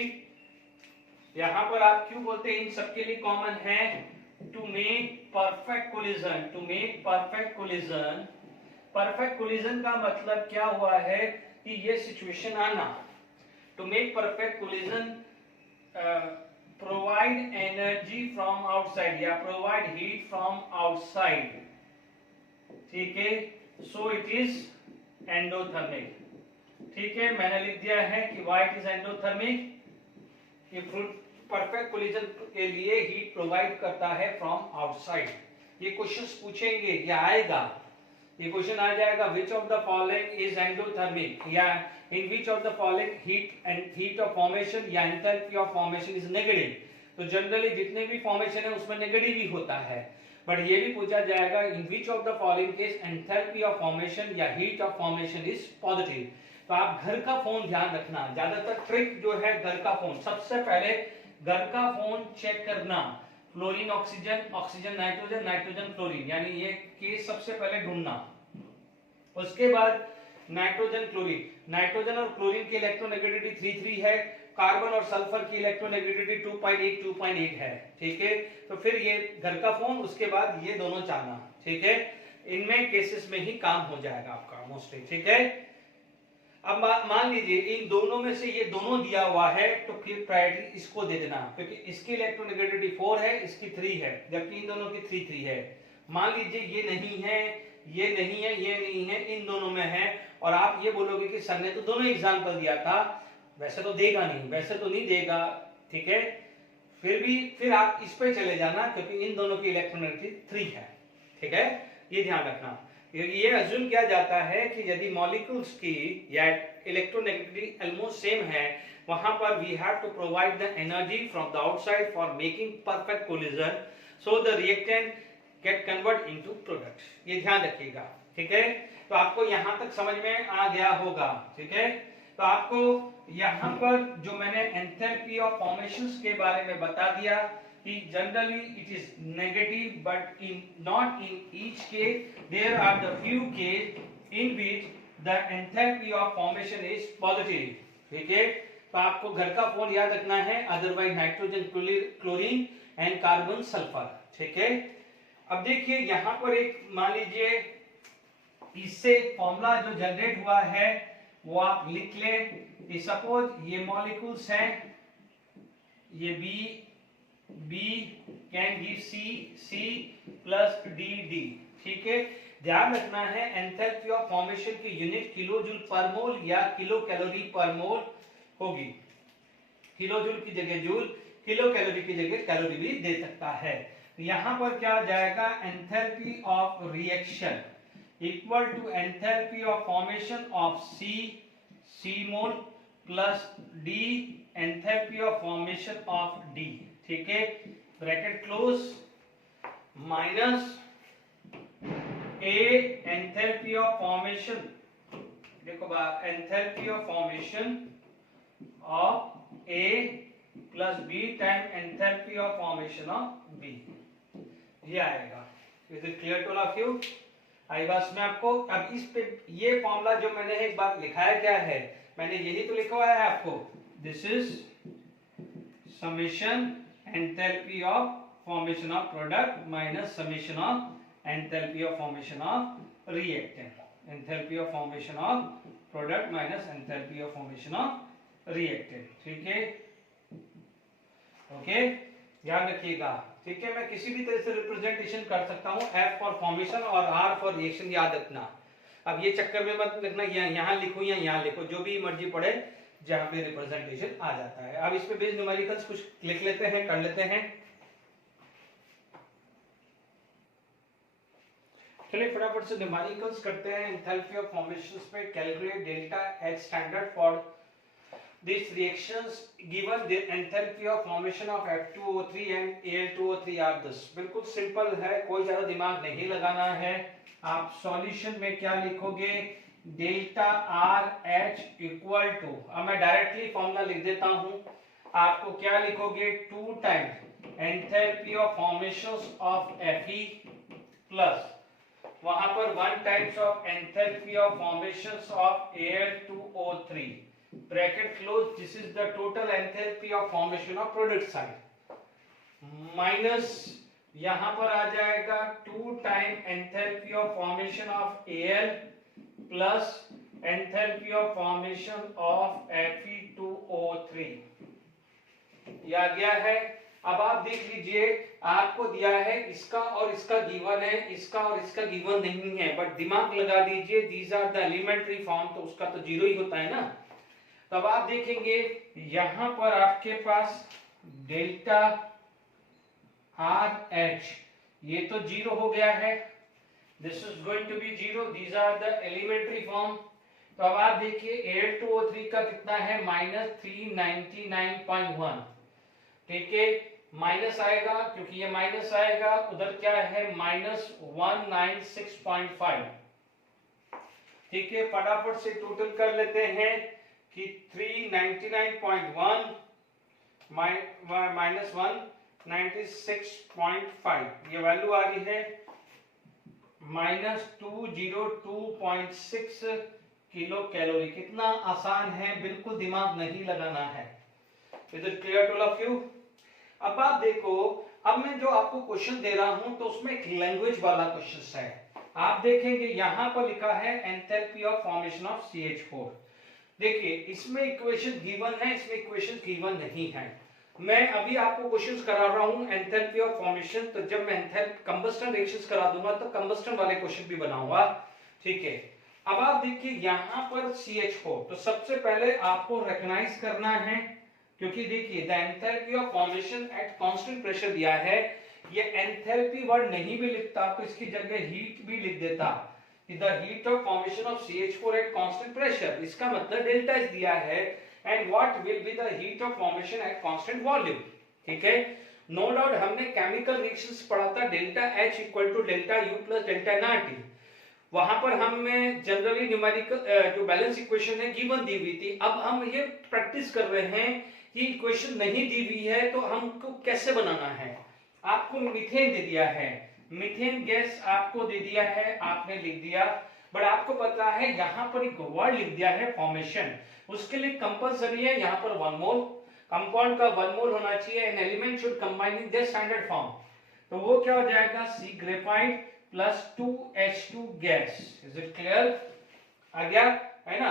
यहां पर आप क्यों बोलते हैं, इन सबके लिए कॉमन है, to make perfect collision, to make perfect collision, perfect collision का मतलब क्या हुआ है कि ये सिचुएशन आना, to make perfect collision provide energy from outside या प्रोवाइड हीट फ्रॉम आउटसाइड, ठीक है, सो इट इज एंडोथर्मिक, ठीक है, मैंने लिख दिया है कि व्हाई इट इज एंडोथर्मिक, ये परफेक्ट कोलिजन के लिए हीट प्रोवाइड करता है फ्रॉम आउटसाइड। ये क्वेश्चंस पूछेंगे, ये आएगा, ये क्वेश्चन आ जाएगा, which of the following is endothermic, या in which of the following heat of formation या enthalpy of formation is negative, तो जनरली जितने भी फॉर्मेशन है उसमें नेगेटिव ही होता है, बट ये भी पूछा जाएगा in which of the following case enthalpy of formation या heat of formation is positive. तो आप घर का फोन ध्यान रखना, ज्यादातर ट्रिक जो है घर का फोन, सबसे पहले घर का फोन चेक करना, fluorine oxygen, oxygen nitrogen, nitrogen fluorine, यानी ये केस सबसे पहले ढूंढना। उसके बाद नाइट्रोजन क्लोरीन, नाइट्रोजन और क्लोरीन की इलेक्ट्रोनेगेटिविटी 3 है, कार्बन और सल्फर की इलेक्ट्रोनेगेटिविटी 2.8 है, ठीक है। तो फिर ये घर का फोन, उसके बाद ये दोनों चाहना, ठीक है। इनमें केसेस में ही काम हो जाएगा आपका मोस्टली, ठीक है। अब मान लीजिए इन दोनों में से ये दोनों दिया हुआ है, तो फिर प्रायोरिटी इसको दे देना, क्योंकि इसकी इलेक्ट्रोनेगेटिविटी 4 है, इसकी 3 है, जबकि इन दोनों की 3 है। मान लीजिए ये नहीं है, ये नहीं है, ये नहीं है, इन दोनों में है, और आप ये बोलोगे कि सर ने तो दोनों एग्जाम्पल दिया था, वैसे तो देगा नहीं, वैसे तो नहीं देगा, ठीक है। फिर आप इस पे चले जाना, क्योंकि इन दोनों की इलेक्ट्रोनेगेटिविटी 3 है, ठीक है। ये ध्यान रखना। ये अज्यूम किया जाता है कि यदि मॉलिक्यूल्स की या इलेक्ट्रोनेगेटिविटी ऑलमोस्ट सेम है, वहां पर we have to provide the energy from the outside for making perfect collision, so the reactant get convert into product. ये ध्यान रखिएगा, ठीक है। तो आपको यहां तक समझ में आ गया होगा, ठीक है। तो आपको यहां पर जो मैंने एंथैल्पी ऑफ फॉर्मेशंस के बारे में बता दिया कि generally it is negative, but in not in each case, there are the few case in which the enthalpy of formation is positive, ठीक है। तो आपको घर का फोन याद रखना है, otherwise nitrogen chlorine and carbon sulphur, ठीक है। अब देखिए यहां पर एक मान लीजिए इससे फॉर्मूला जो जनरेट हुआ है वो आप लिख ले कि सपोज ये मॉलिक्यूल्स हैं, ये B can give C plus D, ठीक है। ध्यान रखना है एंथैल्पी ऑफ फॉर्मेशन की unit kilo joule per mole या किलो कैलोरी पर मोल होगी। किलो जूल की जगह जूल, किलो कैलोरी की जगह कैलोरी भी दे सकता है। यहां पर क्या जाएगा, enthalpy of reaction equal to enthalpy of formation of C mole plus D enthalpy of formation of D, ठीक है। Bracket close minus A enthalpy of formation, देखो बात, enthalpy of formation of A plus B time enthalpy of formation of B, ये आएगा। Is it clear to all of you? आई बात में आपको। अब इस पे ये फॉर्मूला जो मैंने एक बार लिखाया क्या है, मैंने यही तो लिखा हुआ है आपको, this is summation enthalpy of formation of product minus summation of enthalpy of formation of reactant, enthalpy of formation of product minus enthalpy of formation of reactant, ठीक है। ओके, ध्यान रखिएगा, ठीक है। मैं किसी भी तरह से रिप्रेजेंटेशन कर सकता हूं, F फॉर फॉर्मेशन और R फॉर रिएक्शन, याद रखना। अब ये चक्कर में मत रखना यहां लिखो या यहां लिखो, जो भी मर्जी पड़े, जहां पे रिप्रेजेंटेशन आ जाता है। अब इसमें बेस न्यूमेरिकल्स कुछ लिख लेते हैं, कर लेते हैं। चलिए फटाफट से न्यूमेरिकल्स करते हैं। एंथैल्पी ऑफ फॉर्मेशंस पे calculate delta H standard for these reactions given the enthalpy of formation of F2O3 and Al2O3 are this। बिल्कुल सिंपल है, कोई ज्यादा दिमाग नहीं लगाना है। आप सॉल्यूशन में क्या लिखोगे, delta R H equal to, अब मैं डायरेक्टली फॉर्मूला लिख देता हूं, आपको क्या लिखोगे, 2 times enthalpy of formations of Fe plus वहां पर 1 times of enthalpy of formations of Al2O3 bracket close, this is the total enthalpy of formation of product side, minus यहां पर आ जाएगा 2 time enthalpy of formation of Al plus enthalpy of formation of Fe2O3, ये आ गया है। अब आप देख लीजिए, आपको दिया है इसका और इसका गिवन है, इसका और इसका गिवन नहीं है, बट दिमाग लगा दीजिए, these are the elementary form, तो उसका तो जीरो ही होता है ना। तब आप देखेंगे यहां पर आपके पास डेल्टा आर एच, ये तो जीरो हो गया है, this is going to be zero, these are the elementary form. तो अब आप देखिए Al2O3 का कितना है, माइनस 399.1, ठीक है। माइनस आएगा, क्योंकि ये माइनस आएगा, उधर क्या है, माइनस 196.5, ठीक है। फटाफट से टोटल कर लेते हैं कि 399.1 माइनस 196.5, ये वैल्यू आ रही है -202.6 किलो कैलोरी। कितना आसान है, बिल्कुल दिमाग नहीं लगाना है। Is it clear to all of you? अब आप देखो, अब मैं जो आपको क्वेश्चन दे रहा हूं तो उसमें एक लैंग्वेज वाला क्वेश्चन है। आप देखेंगे यहां पर लिखा है enthalpy of formation of CH4। देखिए इसमें इक्वेशन गिवन है, इसमें इक्वेशन गिवन नहीं है। मैं अभी आपको क्वेश्चंस करा रहा हूं एंथैल्पी ऑफ फॉर्मेशन, तो जब मैं कंबस्टन रिएक्शंस करा दूंगा तो कंबस्टन वाले क्वेश्चन भी बनाऊंगा, ठीक है। अब आप देखिए यहां पर CH4, तो सबसे पहले आपको रिकॉग्नाइज करना है, क्योंकि देखिए the enthalpy of formation at constant pressure दिया है। ये एंथैल्पी वर्ड नहीं भी लिखता तो इसकी जगह हीट भी लिख देता, the heat of formation of CH4 at constant pressure. इसका मतलब डेल्टा एच दिया है and what will be the heat of formation at constant volume, ठीक है। नो डाउट हमने केमिकल रिएक्शंस पढ़ा था delta H equal to delta U plus delta NRT. वहां पर हमें जनरली न्यूमेरिकल जो बैलेंस इक्वेशन है गिवन दी हुई थी। अब हम ये प्रैक्टिस कर रहे हैं कि इक्वेशन नहीं दी हुई है तो हमको कैसे बनाना है। आपको मीथेन दे दिया है, मीथेन गैस आपको दे दिया है, आपने लिख दिया, बट आपको पता है यहाँ पर एक वर्ड लिख दिया है फॉर्मेशन, उसके लिए कंपलसरी है यहाँ पर 1 मोल, कंपाउंड का 1 मोल होना चाहिए, an element should combine in the standard form. तो वो क्या हो जाएगा, C graphite plus 2H2 gas. Is it clear? आ गया है ना।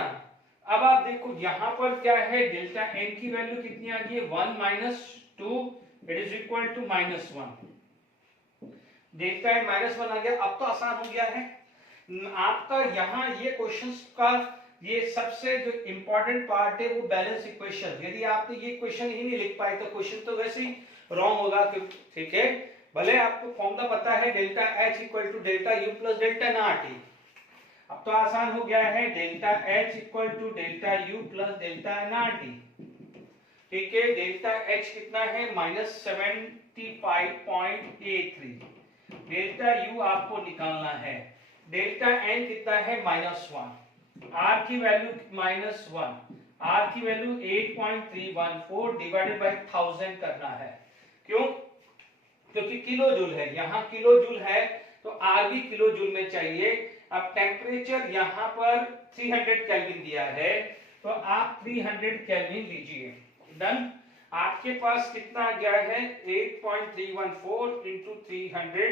अब आप देखो यहाँ पर क्या है, डेल्टा एन की वैल्यू कितनी आ गई है, 1 - 2 it is equal to -1। Delta N -1 आ गया। अब तो आसान हो गया है आपका। यहाँ ये क्वेश्चंस का ये सबसे जो इंपॉर्टेंट पार्ट है वो बैलेंस इक्वेशन। यदि आपने ये इक्वेशन ही नहीं लिख पाए तो क्वेश्चन तो वैसे ही रॉन्ग होगा, ठीक है। भले आपको फॉर्मूला पता है delta H equal to delta U plus delta NRT. अब तो आसान हो गया है, delta H equal to delta U plus delta NRT, ठीक है। डेल्टा एच कितना है, -75.83। डेल्टा यू आपको निकालना है। डेल्टा एन कितना है, -1। आर की वैल्यू -1, आर की वैल्यू 8.314 डिवाइडेड बाय 1000 करना है। क्यों? क्योंकि किलो जूल है, यहाँ किलो जूल है तो आर भी किलो जूल में चाहिए। अब टेम्परेचर यहाँ पर 300 केल्विन दिया है तो आप 300 केल्विन लीजिए। डन। आपके पास कितना आ गया है, 8.314 इंटू 300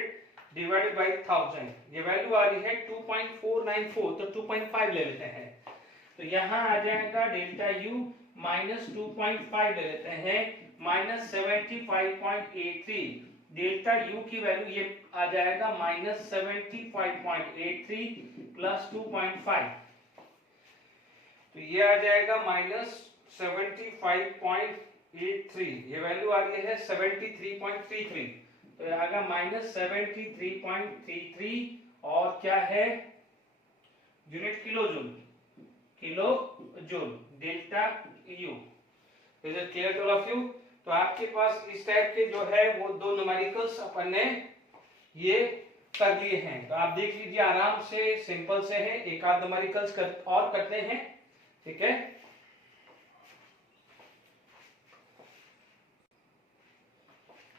डिवाइडेड बाई 1000। ये वैल्यू आ रही है 2.494, तो 2.5 ले लेते हैं। तो यहाँ आ जाएगा डेल्टा यू -2.5 ले लेते हैं, -75.83। डेल्टा यू की वैल्यू ये आ जाएगा -75.83 प्लस 2.5, तो ये आ जाएगा -75.83। ये वैल्यू आ रही है 73.33, तो ये आएगा -73.33 और क्या है, unit kilo joule, kilo joule delta U. Is it clear to all of you? तो आपके पास इस टाइप के जो है वो दो न्यूमेरिकल्स अपन ने ये कर लिए हैं। तो आप देख लीजिए आराम से, सिंपल से है। एक आध न्यूमेरिकल्स और करते हैं, ठीक है।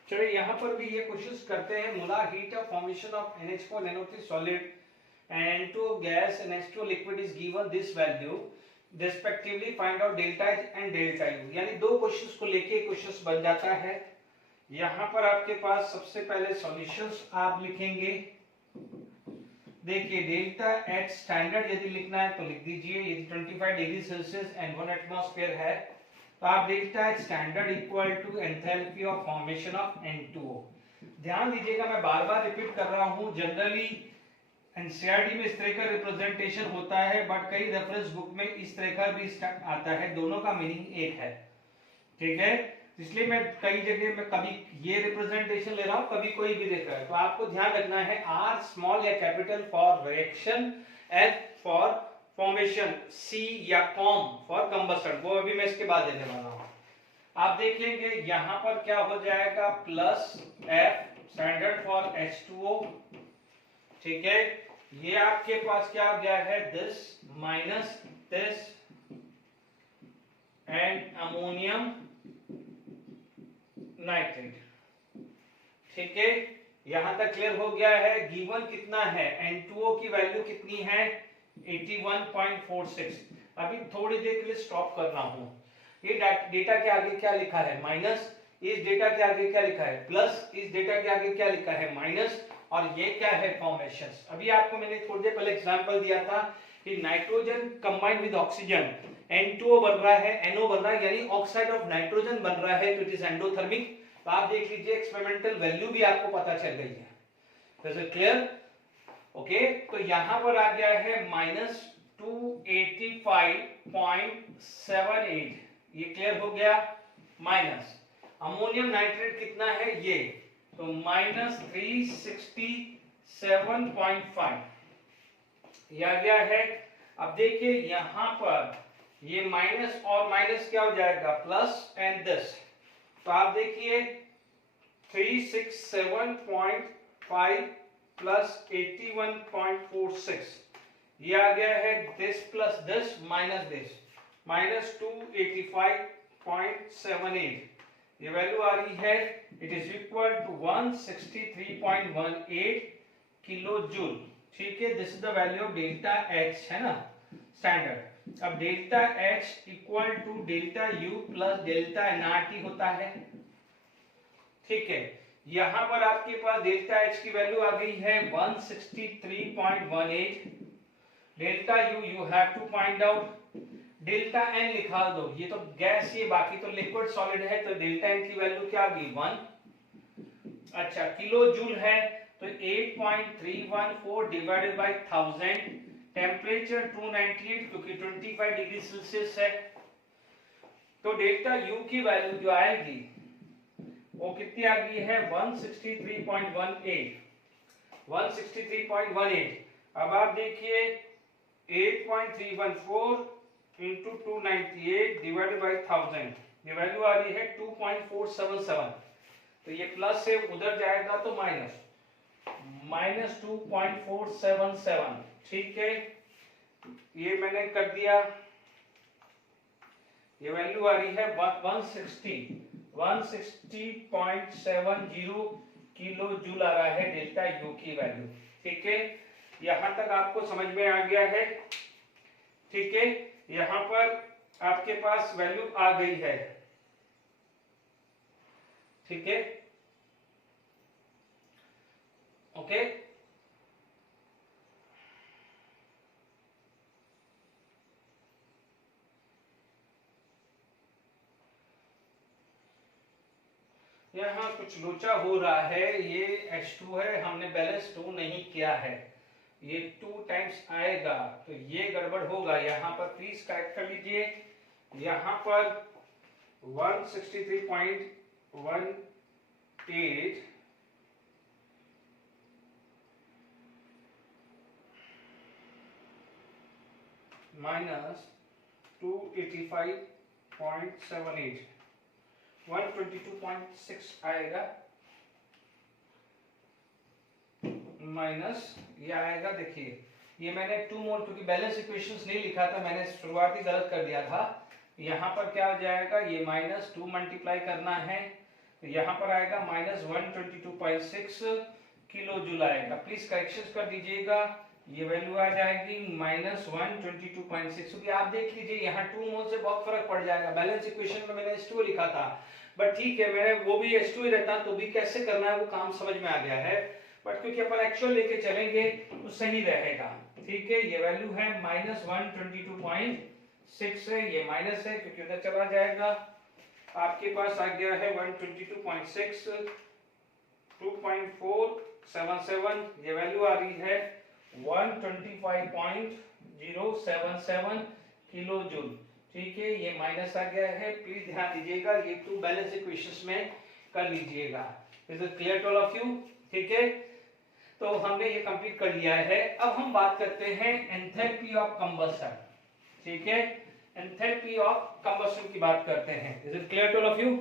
चलिए यहाँ पर भी ये कोशिश करते हैं। Molar heat of formation of NH4 NO3 solid and N2 gas and H2 liquid is given this value respectively, find out delta H and delta U। यानी दो क्वेश्चंस को लेके क्वेश्चंस बन जाता है। यहाँ पर आपके पास सबसे पहले सॉल्यूशंस आप लिखेंगे। देखिए डेल्टा एच स्टैंडर्ड यदि लिखना है तो लिख दीजिए, यदि 25 डिग्री सेल्सियस एंड 1 एटमॉस्फेयर है तो आप delta H standard equal to enthalpy of formation of N2O। ध्यान दीजिएगा, मैं बार बार रिपीट कर रहा हूँ, जनरली एनसीईआरटी में इस तरह का रिप्रेजेंटेशन होता है, बट कई रेफरेंस बुक में इस तरह का भी आता है, दोनों का मीनिंग एक है, ठीक है। इसलिए मैं कई जगह में कभी ये रिप्रेजेंटेशन ले रहा हूं, कभी कोई भी देख रहा है। तो आपको ध्यान रखना है आर स्मॉल या capital for reaction, F for formation, C या कॉम फॉर कंबस्टन, वो अभी मैं इसके बाद देने वाला हूं। आप देखेंगे यहां पर क्या हो जाएगा, plus F standard for H2O, ठीक है। ये आपके पास क्या आ गया है, this minus this and ammonium nitrate. ठीक है, यहां तक क्लियर हो गया है। गिवन कितना है, N2O की वैल्यू कितनी है 81.46। अभी थोड़ी देर के लिए स्टॉप कर रहा हूं। ये डेटा के आगे क्या लिखा है माइनस, इस डेटा के आगे क्या लिखा है प्लस, इस डेटा के आगे क्या लिखा है माइनस, और ये क्या है फॉर्मेशंस। अभी आपको मैंने थोड़ी देर पहले एग्जांपल दिया था कि nitrogen combined with oxygen N2O बन रहा है, NO बन रहा है, यानी ऑक्साइड ऑफ नाइट्रोजन बन रहा है, तो इट इज एंडोथर्मिक। तो आप देख लीजिए एक्सपेरिमेंटल वैल्यू भी आपको पता चल गई है। Is it clear? ओके, तो यहां पर आ गया है -285.78, ये क्लियर हो गया। माइनस अमोनियम नाइट्रेट कितना है ये, तो -367.5 ये आ गया है। अब देखिए यहां पर ये माइनस और माइनस क्या हो जाएगा प्लस, एंड दिस, तो आप देखिए 367.5 प्लस 81.46, ये आ गया है this plus this minus this, -285.78, ये वैल्यू आ रही है, it is equal to 163.18 kilo joule. ठीक है, this is the value of delta H, है ना स्टैंडर्ड। अब delta H equal to delta U plus delta NRT होता है। ठीक है, यहां पर आपके पास डेल्टा एच की वैल्यू आ गई है 163.18, delta U you have to find out, delta N लिखा दो, ये तो गैस, ये बाकी तो लिक्विड सॉलिड है, तो डेल्टा एन की वैल्यू क्या आ गई 1। अच्छा, किलो जूल है तो 8.314 डिवाइडेड बाय 1000, टेम्परेचर 298 क्योंकि 25 डिग्री सेल्सियस है, तो डेल्टा यू की वैल्यू जो आएगी वो कितनी आ गई है 163.18। अब आप देखिए 8.314 इंटू 298 डिवाइडेड बाय 1000, ये वैल्यू आ रही है 2.477, तो ये प्लस से उधर जाएगा तो माइनस 2.477। ठीक है, ये मैंने कर दिया, ये वैल्यू आ रही है 160.70 किलो जूल आ रहा है डेल्टा यू की वैल्यू। ठीक है, यहां तक आपको समझ में आ गया है। ठीक है, यहां पर आपके पास वैल्यू आ गई है। ठीक है, ओके, यहाँ कुछ लोचा हो रहा है, ये H2 है, हमने बैलेंस 2 नहीं किया है, ये 2 टाइम्स आएगा तो ये गड़बड़ होगा। यहाँ पर प्लीज करेक्ट कर लीजिए, यहाँ पर 163.18 माइनस 285.78 122.6 आएगा, माइनस ये आएगा, देखिए ये मैंने 2 मोल, क्योंकि बैलेंस इक्वेशंस नहीं लिखा था मैंने, शुरुआती गलत कर दिया था। यहाँ पर क्या हो जाएगा, ये माइनस 2 मल्टीप्लाई करना है, तो यहाँ पर आएगा माइनस 122.6 किलो जूल आएगा। प्लीज करेक्शन कर दीजिएगा, ये वैल्यू आ जाएगी माइनस 122.6, क्योंकि आप देख लीजिए यहाँ 2 मोल से बहुत फर्क पड़ जाएगा। बैलेंस इक्वेशन में मैंने H2 लिखा था, बट ठीक है, मैंने वो भी H2 ही रहता तो भी कैसे करना है वो काम समझ में आ गया है, बट क्योंकि अपन एक्चुअल लेके चलेंगे तो सही रहेगा। ठीक है, ये वैल्यू है माइनस 122.6 है, ये माइनस है क्योंकि उधर चला जाएगा, आपके पास आ गया है 122.6 2.477, ये वैल्यू आ रही है 125.077 किलो जूल। ठीक है, ये माइनस आ गया है, प्लीज ध्यान दीजिएगा, ये 2 बैलेंस इक्वेशंस में कर लीजिएगा। Is it clear to all of you? ठीक है, तो हमने ये कंप्लीट कर लिया है। अब हम बात करते हैं एंथैल्पी ऑफ कंबशन। ठीक है, एंथैल्पी ऑफ कंबशन की बात करते हैं। Is it clear to all of you?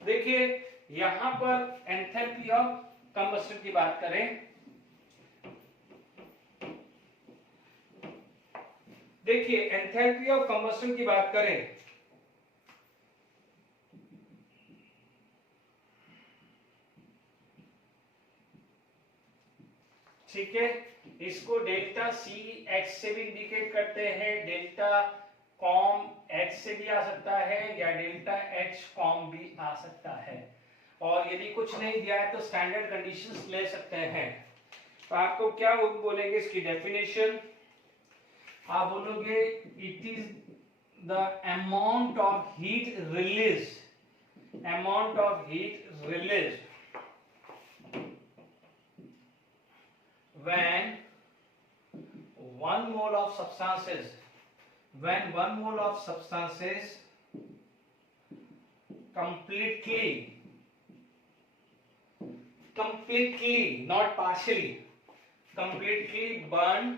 देखिए यहां पर एंथैल्पी ऑफ कंबशन की बात करें, देखिए एंथैल्पी ऑफ कंबशन की बात करें ठीक है, इसको डेल्टा सी एक्स से भी इंडिकेट करते हैं, डेल्टा कॉम एक्स से भी आ सकता है, या डेल्टा एच कॉम भी आ सकता है। और यदि कुछ नहीं दिया है तो स्टैंडर्ड कंडीशंस ले सकते हैं। तो आपको क्या बोलेंगे इसकी डेफिनेशन, आप बोलोगे it is the amount of heat release, amount of heat released when 1 mole of substances, when 1 mole of substances completely, not partially, completely burn,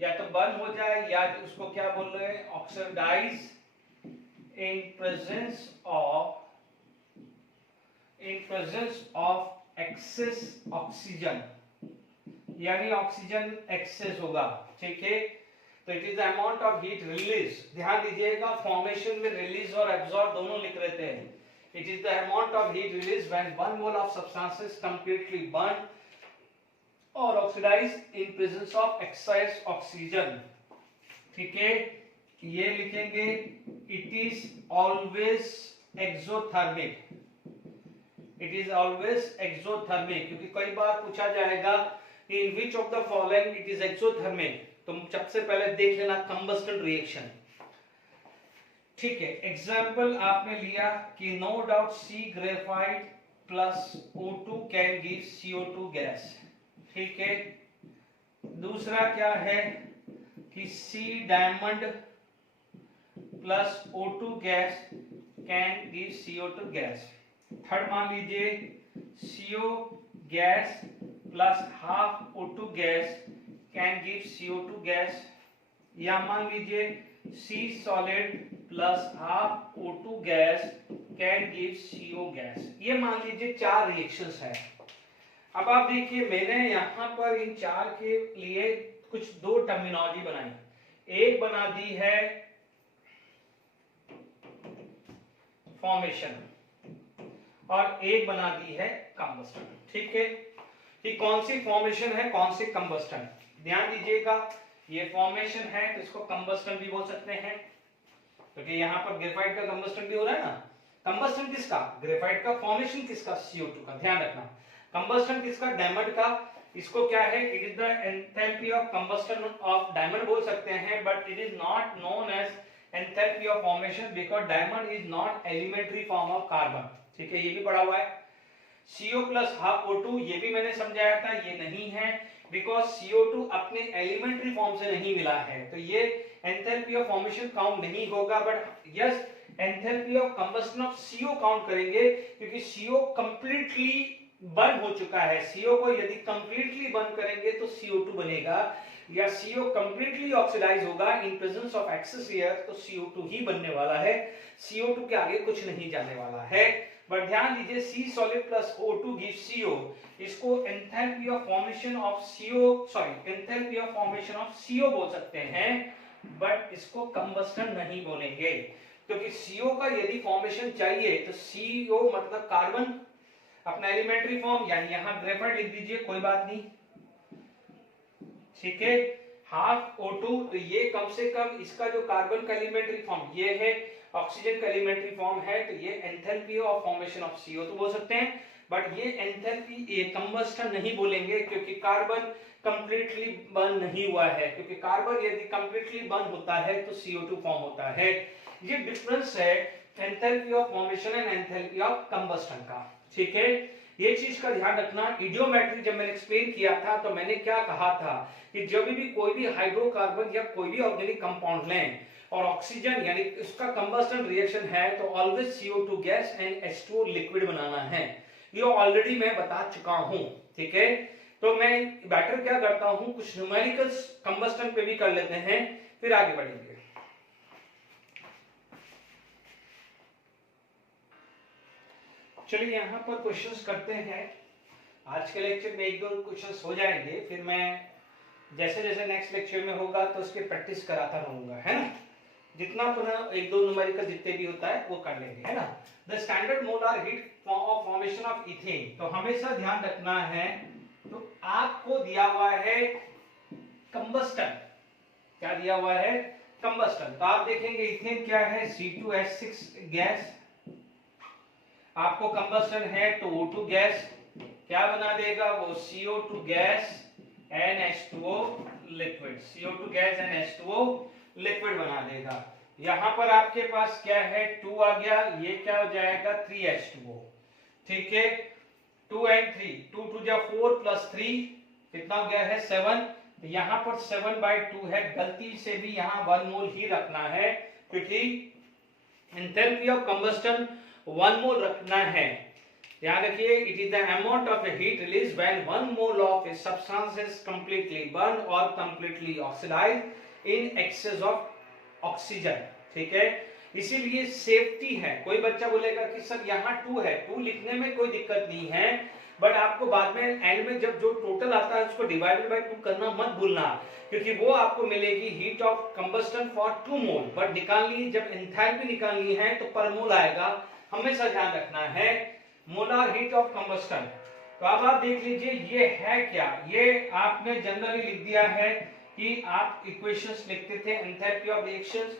या तो बर्न हो जाए या उसको क्या बोल रहे हैं, oxidise in presence of excess oxygen, यानी ऑक्सीजन एक्सेस होगा। ठीक है, तो it is the amount of heat release. ध्यान दीजिएगा फॉर्मेशन में रिलीज और एब्जॉर्ब दोनों लिख रहे थे। It is the amount of heat release when 1 mole of substances completely burn और oxidise in presence of excess oxygen. ठीक है, ये लिखेंगे it is always exothermic, it is always exothermic, क्योंकि कई बार पूछा जाएगा in which of the following it is exothermic, तो सबसे पहले देख लेना कंबस्टन रिएक्शन। ठीक है, एग्जांपल आपने लिया कि no doubt C graphite plus O2 can give CO2 gas. ठीक है, दूसरा क्या है कि C diamond plus O2 gas can give CO2 gas. Third मान लीजिए CO gas plus half O2 gas can give CO2 gas, या मान लीजिए C solid plus half O2 gas can give CO gas. ये मान लीजिए 4 रिएक्शंस है। अब आप देखिए मैंने यहाँ पर इन 4 के लिए कुछ 2 टर्मिनोलॉजी बनाई, एक बना दी है फॉर्मेशन और एक बना दी है कंबस्टन। ठीक है, कि कौन सी फॉर्मेशन है कौन सी कंबस्टन। ध्यान दीजिएगा ये फॉर्मेशन है तो इसको कंबस्टन भी बोल सकते हैं, क्योंकि तो यहाँ पर ग्रेफाइट का कंबस्टन भी हो रहा है ना। कंबस्टन किसका, ग्रेफाइट का, फॉर्मेशन किसका, CO2 का। ध्यान रखना कंबस्टन किसका, डायमंड का। इसको क्या है, it is the enthalpy of combustion of diamond बोल सकते हैं, but it is not known as enthalpy of formation because diamond is not elementary form of carbon। ठीक है, ये भी पढ़ा हुआ है। CO plus half O2 ये भी मैंने समझाया था, ये नहीं है because CO2 अपने elementary form से नहीं मिला है, तो ये enthalpy of formation काउंट नहीं होगा। But yes enthalpy of combustion of CO count करेंगे, क्योंकि CO completely बर्न हो चुका है। CO को यदि completely बर्न करेंगे तो CO2 बनेगा, या CO completely ऑक्सीडाइज होगा in presence of excess air, तो CO2 ही बनने वाला है। CO2 के आगे कुछ नहीं जाने वाला है। बट ध्यान दीजिए C solid plus O2 gives CO, इसको enthalpy of formation of enthalpy of formation of CO बोल सकते हैं, बट इसको कंबस्टन नहीं बोलेंगे, क्योंकि CO का यदि फॉर्मेशन चाहिए तो CO मतलब कार्बन अपना एलिमेंट्री फॉर्म, यानी यहाँ ग्रेफाइट लिख दीजिए, कोई बात नहीं। ठीक है, हाफ O2, तो ये कम से कम इसका जो कार्बन का एलिमेंट्री फॉर्म ये है, ऑक्सीजन का एलिमेंट्री फॉर्म है, तो ये enthalpy of formation of CO2 बोल सकते हैं। बट ये एंथैल्पी, ये कंबस्टन नहीं बोलेंगे, क्योंकि कार्बन कंप्लीटली बर्न नहीं हुआ है, क्योंकि कार्बन यदि कंप्लीटली बर्न होता है तो CO2 फॉर्म होता है। ये डिफरेंस है enthalpy of formation and enthalpy of combustion का। ठीक है, ये चीज का ध्यान रखना। इडियोमेट्री जब मैंने एक्सप्लेन किया था तो मैंने क्या कहा था कि जब भी कोई भी हाइड्रोकार्बन या कोई भी ऑर्गेनिक कंपाउंड लें और ऑक्सीजन यानी इसका कंबस्टन रिएक्शन है, तो always CO2 gas and H2O liquid बनाना है। ये ऑलरेडी मैं बता चुका हूं। ठीक है, तो मैं बेटर क्या करता हूं, कुछ न्यूमेरिकल्स कंबस्टन पे भी कर लेते हैं, फिर आगे बढ़ेंगे। चलिए यहाँ पर क्वेश्चंस करते हैं। आज के लेक्चर में 1-2 क्वेश्चंस हो जाएंगे, फिर मैं जैसे जैसे नेक्स्ट लेक्चर में होगा तो उसकी प्रैक्टिस कराता रहूंगा, है ना। जितना पुनः 1-2 न्यूमेरिकल जितने भी होता है वो कर लेंगे, है ना। The standard molar heat of formation of ethane, तो हमेशा ध्यान रखना है तो आपको दिया हुआ है कंबस्टन, क्या दिया हुआ है, कंबस्टन। तो आप देखेंगे इथेन क्या है, C2H6 गैस, आपको कंबस्टन है तो O2 गैस क्या बना देगा, वो CO2 gas NH2O liquid, CO2 gas NH2O liquid बना देगा। यहां पर आपके पास क्या है, 2 आ गया, ये क्या हो जाएगा 3H2O, ठीक है, 2 and 3, 2 2 जा 4 प्लस 3 कितना हो गया है 7। यहां पर 7/2 है, गलती से भी यहां 1 मोल ही रखना है क्योंकि एंथैल्पी ऑफ कंबस्टन 1 मोल रखना है। याद रखिए, it is the amount of heat release when 1 mole of a substance is completely burn और completely oxidised in excess of oxygen, ठीक है। इसीलिए सेफ्टी है। कोई बच्चा बोलेगा कि सर यहाँ 2 है, 2 लिखने में कोई दिक्कत नहीं है, बट आपको बाद में एंड में जब जो टोटल आता है उसको डिवाइडेड बाय 2 करना मत भूलना, क्योंकि वो आपको मिलेगी heat of combustion for 2 mole, but निकालनी जब एंथैल्पी निकालनी है तो पर मोल आएगा, हमेशा ध्यान रखना है मोलार हीट ऑफ कंबस्टन। तो अब आप देख लीजिए ये है क्या, ये आपने जनरली लिख दिया है कि आप इक्वेशंस लिखते थे एंथैल्पी ऑफ रिएक्शंस,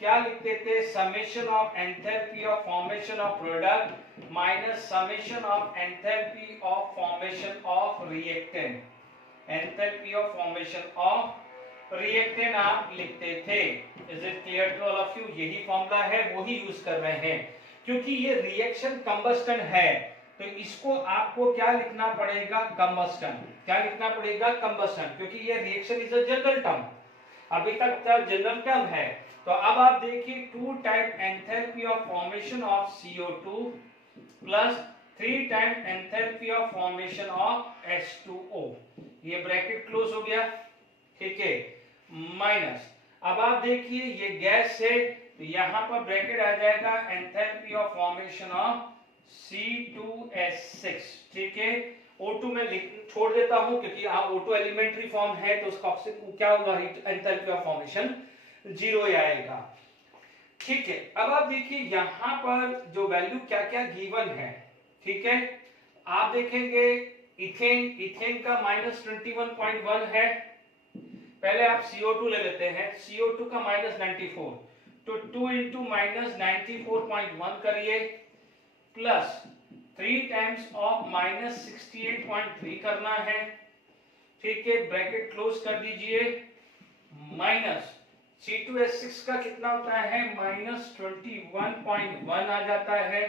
क्या लिखते थे, summation of enthalpy of formation of product minus summation of enthalpy of formation of reactant, enthalpy of formation of reactant आप लिखते थे। Is it clear to all of you? यही formula है, वही use कर रहे हैं, क्योंकि ये रिएक्शन कंबस्टन है तो इसको आपको क्या लिखना पड़ेगा, कंबस्टन। क्या लिखना पड़ेगा, कंबस्टन, क्योंकि ये reaction is a general term, अभी तक जनरल टर्म है। तो अब आप देखिए 2 time enthalpy of formation of CO2 plus 3 time enthalpy of formation of H2O, ये ब्रैकेट क्लोज हो गया, ठीक है, माइनस, अब आप देखिए ये गैस है तो यहां पर ब्रैकेट आ जाएगा enthalpy of formation of C2H6, ठीक है। O2 में छोड़ देता हूं क्योंकि O2 एलिमेंट्री फॉर्म है तो उसका क्या होगा, एंथैल्पी ऑफ फॉर्मेशन 0 आएगा, ठीक है। अब आप देखिए यहां पर जो वैल्यू क्या क्या गिवन है, ठीक है, आप देखेंगे इथेन का -21.1 है, पहले आप CO2 ले लेते हैं, CO2 का -94, तो 2 इंटू -94.1 करिए प्लस 3 टाइम्स ऑफ -68.3 करना है, ठीक है, ब्रैकेट क्लोज कर दीजिए, माइनस C2H6 का कितना होता है, -21.1 आ जाता है,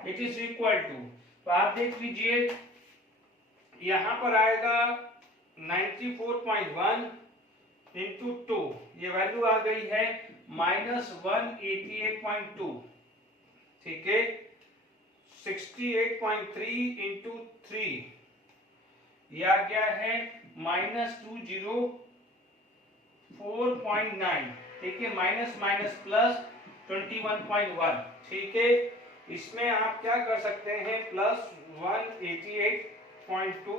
इट इज इक्वल टू, तो आप देख लीजिए यहां पर आएगा 94.1 इंटू 2, ये वैल्यू आ गई है -188.2, ठीक है, 68.3 इंटू 3, ये आ गया है -204.9, ठीक है, माइनस माइनस प्लस 21.1, ठीक है। इसमें आप क्या कर सकते हैं, प्लस 188.2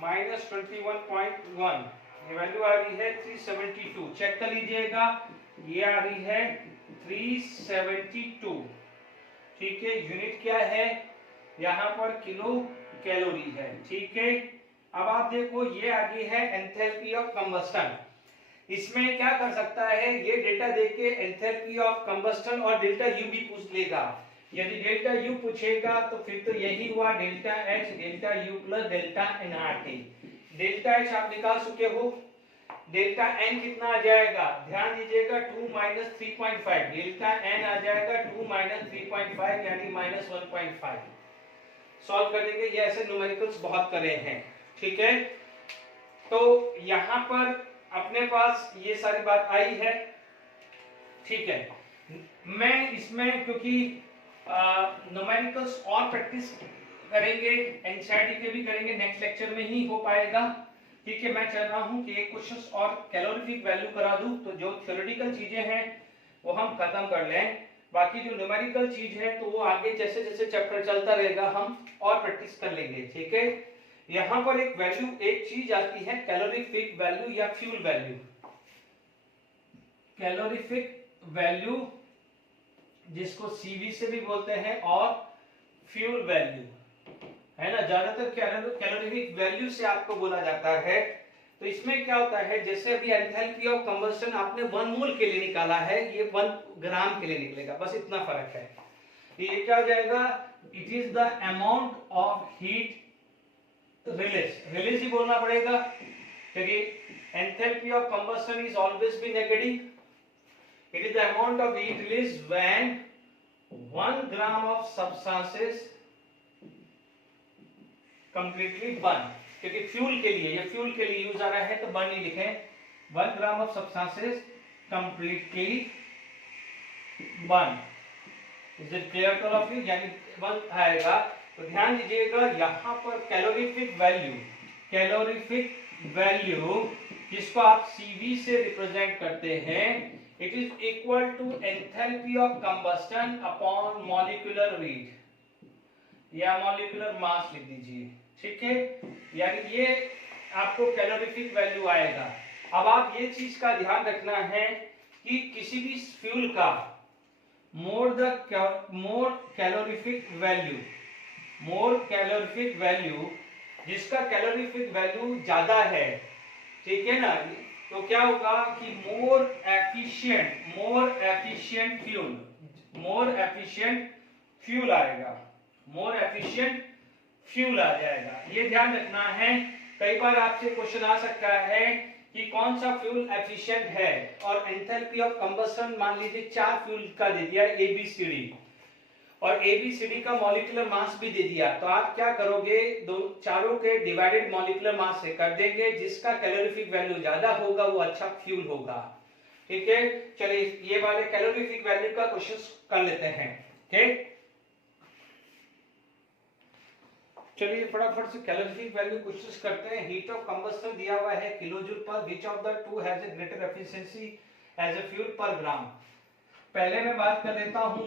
माइनस 21.1, ये वैल्यू आ रही है 372, चेक कर लीजिएगा, ये आ रही है 372, ठीक है। यूनिट क्या है, यहाँ पर किलो कैलोरी है, ठीक है। अब आप देखो ये आ गई है एंथैल्पी ऑफ कंबस्टन, इसमें क्या कर सकता है, ये डेटा देके एंथैल्पी ऑफ कंबस्टन और डेल्टा यू भी पूछ लेगा। यदि डेल्टा यू पूछेगा तो फिर तो यही हुआ delta H delta U plus delta NRT. Delta H आप निकाल चुके हो, डेल्टा एन कितना आ जाएगा, ध्यान दीजिएगा 2 माइनस 3.5, डेल्टा एन आ जाएगा 2 माइनस 3.5 यानी -1.5। सॉल्व कर देंगे, ये ऐसे न्यूमेरिकल्स बहुत करे हैं, ठीक है। तो यहां पर अपने पास ये सारी बात आई है, ठीक है। मैं इसमें क्योंकि न्यूमेरिकल्स और प्रैक्टिस करेंगे, एनसीईआरटी के भी करेंगे, नेक्स्ट लेक्चर में ही हो पाएगा, ठीक है। मैं चाह रहा हूं कि एक क्वेश्चंस और कैलोरीफिक वैल्यू करा दूं, तो जो थ्योरेटिकल चीजें हैं वो हम खत्म कर लें, बाकी जो न्यूमेरिकल चीज है तो वो आगे जैसे जैसे चैप्टर चलता रहेगा हम और प्रैक्टिस कर लेंगे, ठीक है। यहां पर एक वैल्यू, एक चीज आती है कैलोरीफिक वैल्यू या फ्यूल वैल्यू, कैलोरीफिक वैल्यू जिसको सीवी से भी बोलते हैं और फ्यूल वैल्यू, है ना, ज्यादातर कैलोरीफिक वैल्यू से आपको बोला जाता है। तो इसमें क्या होता है, जैसे अभी एंथैल्पी ऑफ कंबस्टन आपने 1 मोल के लिए निकाला है, ये 1 ग्राम के लिए निकलेगा, बस इतना फर्क है। ये क्या हो जाएगा, it is the amount of heat release ही बोलना पड़ेगा, क्योंकि enthalpy of combustion is always be negative. It is the amount of heat release when 1 gram of substances completely burn, क्योंकि फ्यूल के लिए, ये फ्यूल के लिए यूज आ रहा है तो बर्न ही लिखें। 1 gram of substances completely burn. Is it clear to all of you, यानी बर्न आएगा। तो ध्यान दीजिएगा यहाँ पर कैलोरीफिक वैल्यू जिसको आप CV से रिप्रेजेंट करते हैं, it is equal to enthalpy of combustion upon molecular weight या मॉलिक्यूलर मास लिख दीजिए, ठीक है। यानी ये आपको कैलोरीफिक वैल्यू आएगा। अब आप ये चीज का ध्यान रखना है कि किसी भी फ्यूल का मोर कैलोरीफिक वैल्यू जिसका कैलोरीफिक वैल्यू ज्यादा है, ठीक है ना, तो क्या होगा कि मोर एफिशिएंट फ्यूल आएगा, मोर एफिशिएंट फ्यूल आ जाएगा। ये ध्यान रखना है। कई बार आपसे क्वेश्चन आ सकता है कि कौन सा फ्यूल एफिशिएंट है, और एंथैल्पी ऑफ कंबस्टन मान लीजिए 4 फ्यूल का दे दिया ABCD, और ABCD का मॉलिक्यूलर मास भी दे दिया, तो आप क्या करोगे, चारों के डिवाइडेड मॉलिक्यूलर मास से कर देंगे, जिसका कैलोरीफिक वैल्यू ज्यादा होगा वो अच्छा फ्यूल होगा, ठीक है। चलिए ये वाले कैलोरीफिक वैल्यू का क्वेश्चन कर लेते हैं, ठीक। चलिए फटाफट से कैलोरीफिक वैल्यू क्वेश्चंस करते हैं। हीट ऑफ कंबस्टन दिया हुआ है kilojoule per, which of the two has a greater efficiency as a fuel per gram. पहले मैं बात कर लेता हूं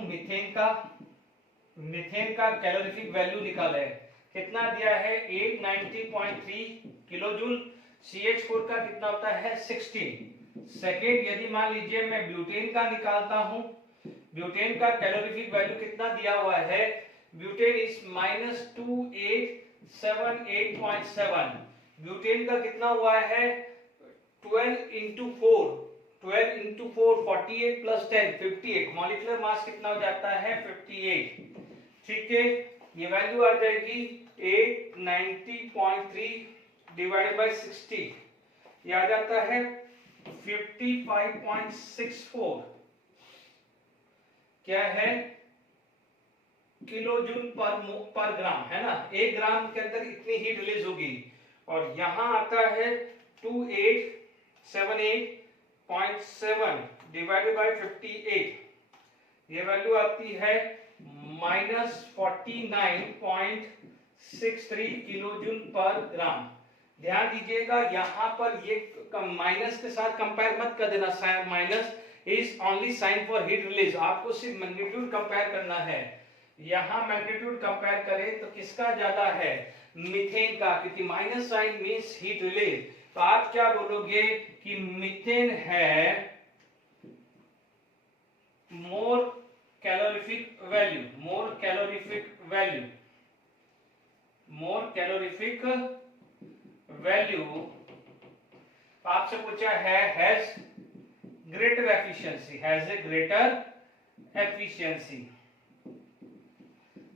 मीथेन का कैलोरीफिक वैल्यू निकाला है, कितना दिया है 890.3 किलोजूल। CH4 का कितना होता है 16। सेकेंड, यदि मान लीजिए मैं ब्यूटेन का निकालता हूं, ब्यूटेन का कैलोरीफिक वैल्यू कितना दिया हुआ है, ब्यूटेन इज -2878.7। ब्यूटेन का कितना हुआ है 12 into 4 48 plus 10 58। मॉलिक्यूलर मास कितना हो जाता है 58, ठीक है। ये वैल्यू आ जाएगी 890.3 डिवाइडेड बाय 60, ये आ जाता है 55.64, क्या है किलोजूल पर ग्राम, है ना। 1 ग्राम के अंदर इतनी हीट रिलीज होगी, और यहां आता है 2878.7 डिवाइडेड बाय 58, ये वैल्यू आती है -49.63 किलोजूल पर ग्राम। ध्यान दीजिएगा यहाँ पर ये माइनस के साथ कंपेयर मत कर देना, minus is only sign for heat release, आपको सिर्फ मैग्नीट्यूड कंपेयर करना है। यहाँ मैग्नीट्यूड कंपेयर करें तो किसका ज्यादा है, मीथेन का, क्योंकि minus sign means heat release. तो आप क्या बोलोगे कि मीथेन है मोर कैलोरीफिक वैल्यू आपसे पूछा है हैज ग्रेटर एफिशिएंसी,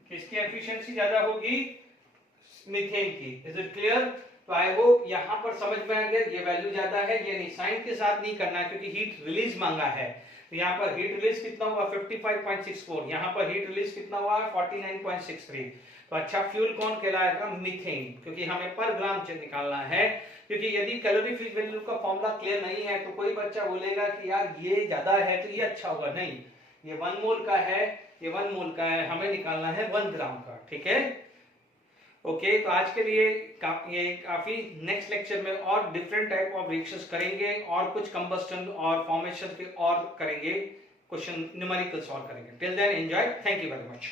किसकी एफिशिएंसी ज्यादा होगी, मीथेन की। Is it clear? तो आई होप यहां पर समझ में आ गया, ये वैल्यू ज्यादा है, ये नहीं, साइन के साथ नहीं करना क्योंकि हीट रिलीज मांगा है। तो यहाँ पर हीट रिलीज कितना हुआ 55.64, यहाँ पर हीट रिलीज कितना हुआ 49.63। तो अच्छा फ्यूल कौन कहलाएगा, मीथेन, क्योंकि हमें पर ग्राम निकालना है। क्योंकि यदि कैलोरीफिक वैल्यू का फॉर्मूला क्लियर नहीं है तो कोई बच्चा बोलेगा कि यार ये ज्यादा है तो ये अच्छा होगा, नहीं, ये 1 मोल का है, ये 1 मोल का है, हमें निकालना है 1 ग्राम का, ठीक है। ओके, तो आज के लिए ये काफी, नेक्स्ट लेक्चर में और डिफरेंट टाइप ऑफ रिएक्शंस करेंगे, और कुछ कंबस्टन और फॉर्मेशन के और करेंगे, क्वेश्चन न्यूमेरिकल सॉल्व करेंगे। Till then enjoy, thank you very much.